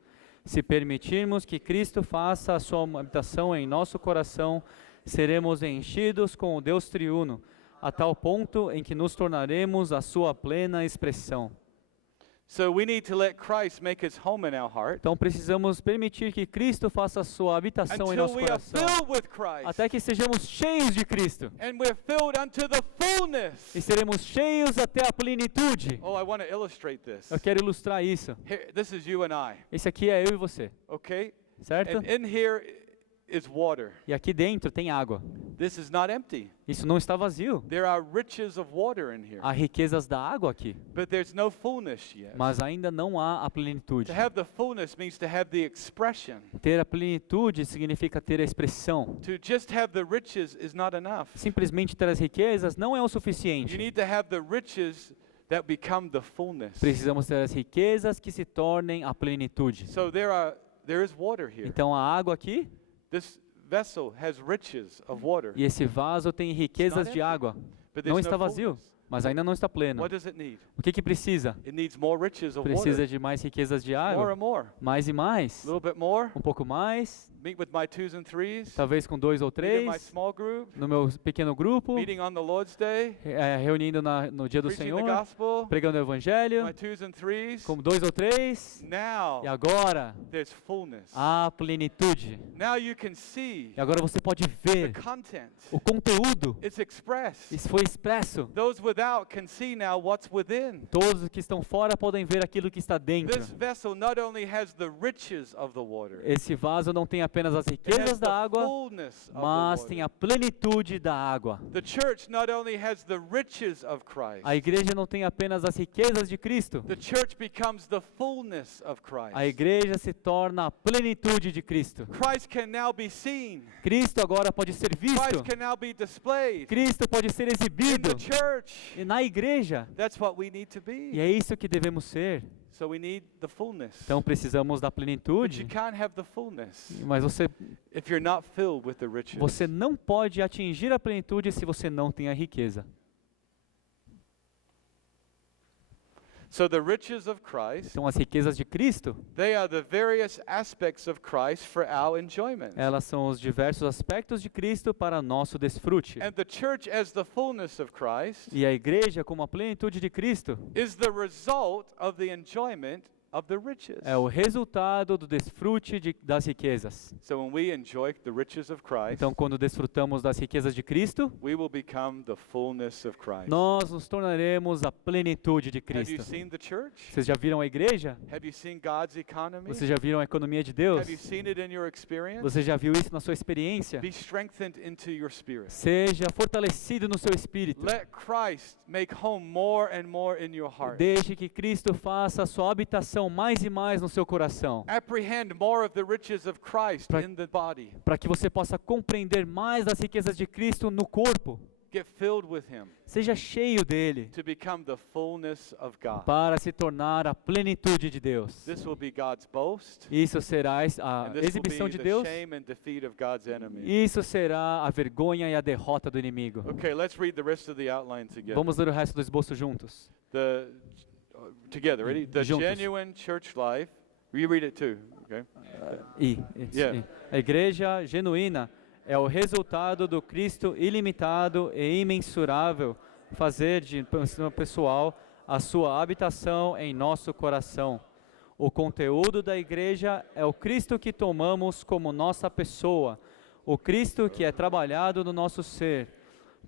Se permitirmos que Cristo faça a sua habitação em nosso coração, seremos enchidos com o Deus triuno, a tal ponto em que nos tornaremos a sua plena expressão. So we need to let Christ make his home in our heart Então precisamos permitir que Cristo faça a sua habitação em until nosso we are coração, filled with Christ. até que sejamos cheios de Cristo. And we're filled unto the fullness. E seremos cheios até a plenitude. Oh, I want to illustrate this. Eu quero ilustrar isso. Here, this is you and I, Esse aqui é eu e você, okay? certo? And in here is water. E aqui dentro tem água. This is not empty. Isso não está vazio. There are riches of water in here, Há riquezas da água aqui, but there's no fullness yet. mas ainda não há a plenitude. To have the fullness means to have the expression. Ter a plenitude significa ter a expressão. To just have the riches is not enough. Simplesmente ter as riquezas não é o You suficiente. need to have the riches that become the fullness. Precisamos ter as riquezas que se tornem a plenitude. So there is water here. Então a água aqui, This vessel has riches of water, e esse vaso tem riquezas de água. but Não there's está no vazio, fullness. mas ainda não está pleno. What does it need? O que precisa? It needs more riches of Precisa water. de mais riquezas de More água, and more. mais e mais, A little bit more. um pouco mais, Meet with my 2s and 3s. talvez com 2 ou Meet in my 3, small group. no meu pequeno grupo, Meeting on the Lord's Day. reunindo no dia do Preaching the Senhor, gospel. pregando o Evangelho, My 2s and 3s. com 2 ou 3, Now e agora there's fullness. a plenitude. Now you can see E agora você pode the ver content. o conteúdo. It's expressed. Isso foi expresso. Those without can see now what's within. Todos que estão fora podem ver aquilo que está dentro. This vessel not only has the riches of the water, Esse vaso não tem apenas as it riquezas has da the água, fullness of mas the tem water. a plenitude da água. The church not only has the riches of Christ, A igreja não tem apenas as riquezas de Cristo. the church becomes the fullness of Christ. A igreja se torna a plenitude de Cristo. Christ can now be seen. Cristo agora pode ser visto. Christ can now be displayed Cristo pode ser in exibido the church. e na igreja. That's what we need to E be. é isso que devemos ser. So we need the fullness. Então precisamos da But you plenitude. can't have the fullness Mas if you're not filled with the riches. você não pode atingir a plenitude se você não tem a riqueza. So the riches of Christ, Então as riquezas de Cristo, they are the various aspects of Christ for our enjoyment. elas são os diversos aspectos de Cristo para nosso desfrute. And the church as the fullness of Christ E a igreja, como a plenitude de Cristo, is the result of the enjoyment of the riches. é o resultado do desfrute das riquezas. So when we enjoy the riches of Christ, Então, quando desfrutamos das riquezas de Cristo, we will become the fullness of Christ. nós nos tornaremos a plenitude de Have you Cristo. seen the church? Vocês já viram a igreja? Have you seen God's economy? Vocês já viram a economia de Deus? Have you seen it in your experience? Você já viu isso na sua experiência? Be strengthened into your spirit. Seja fortalecido no seu espírito. Let Christ make home more and more in your heart. Deixe que Cristo faça a sua habitação mais e mais no seu coração, Apprehend more of the riches of Christ Pra- in the body. para que você possa compreender mais das riquezas de Cristo no corpo. Get filled with Him Seja cheio dele to become the fullness of God. para se tornar a plenitude de Deus. This will be God's boast. Isso será a And this will exibição be de the Deus. shame and defeat of God's enemy. Isso será a vergonha e a derrota do inimigo. Okay, let's read the rest of the outline together. Vamos ler o resto do esboço juntos. Together, ready? The Juntos. genuine church life. You read it too, okay? E. A igreja genuína é o resultado do Cristo ilimitado e imensurável fazer de pessoal a sua habitação em nosso coração. O conteúdo da igreja é o Cristo que tomamos como nossa pessoa, o Cristo que é trabalhado no nosso ser,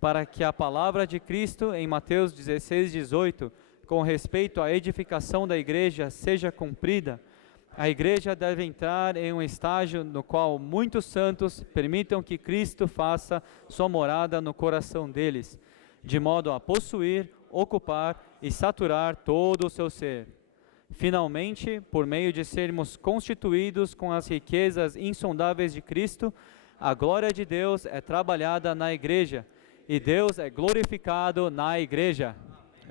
para que a palavra de Cristo em Mateus 16:18, com respeito à edificação da igreja, seja cumprida. A igreja deve entrar em um estágio no qual muitos santos permitam que Cristo faça sua morada no coração deles, de modo a possuir, ocupar e saturar todo o seu ser. Finalmente, por meio de sermos constituídos com as riquezas insondáveis de Cristo, a glória de Deus é trabalhada na igreja e Deus é glorificado na igreja.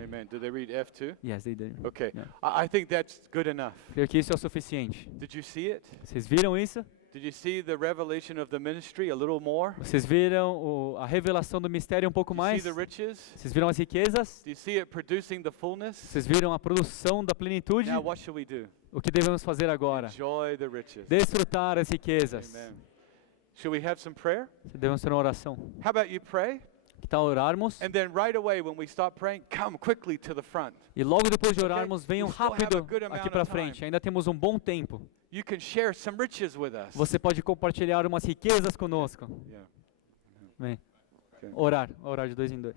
Amen. Did they read F too? Yes, they did. Okay. Yeah. I think that's good enough. Creio que isso é o suficiente. Did you see it? Vocês viram isso? Did you see the revelation of the ministry a little more? Vocês viram a revelação do mistério um pouco Do you mais? see the riches? Vocês viram as riquezas? Do you see it producing the fullness? Vocês viram a produção da plenitude? Now what should we do? O que devemos fazer agora? Enjoy the riches. Desfrutar as riquezas. Amen. Should we have some prayer? Devemos ter uma oração. How about you pray? Que tal orarmos? And then right away when we stop praying, come quickly to the front. E logo depois de orarmos, venham We still have a rápido good amount aqui of para time. frente. Ainda temos um bom tempo. You can share some riches with us. Você pode compartilhar umas riquezas conosco. Yeah. Vem. Okay. Orar de 2 em 2.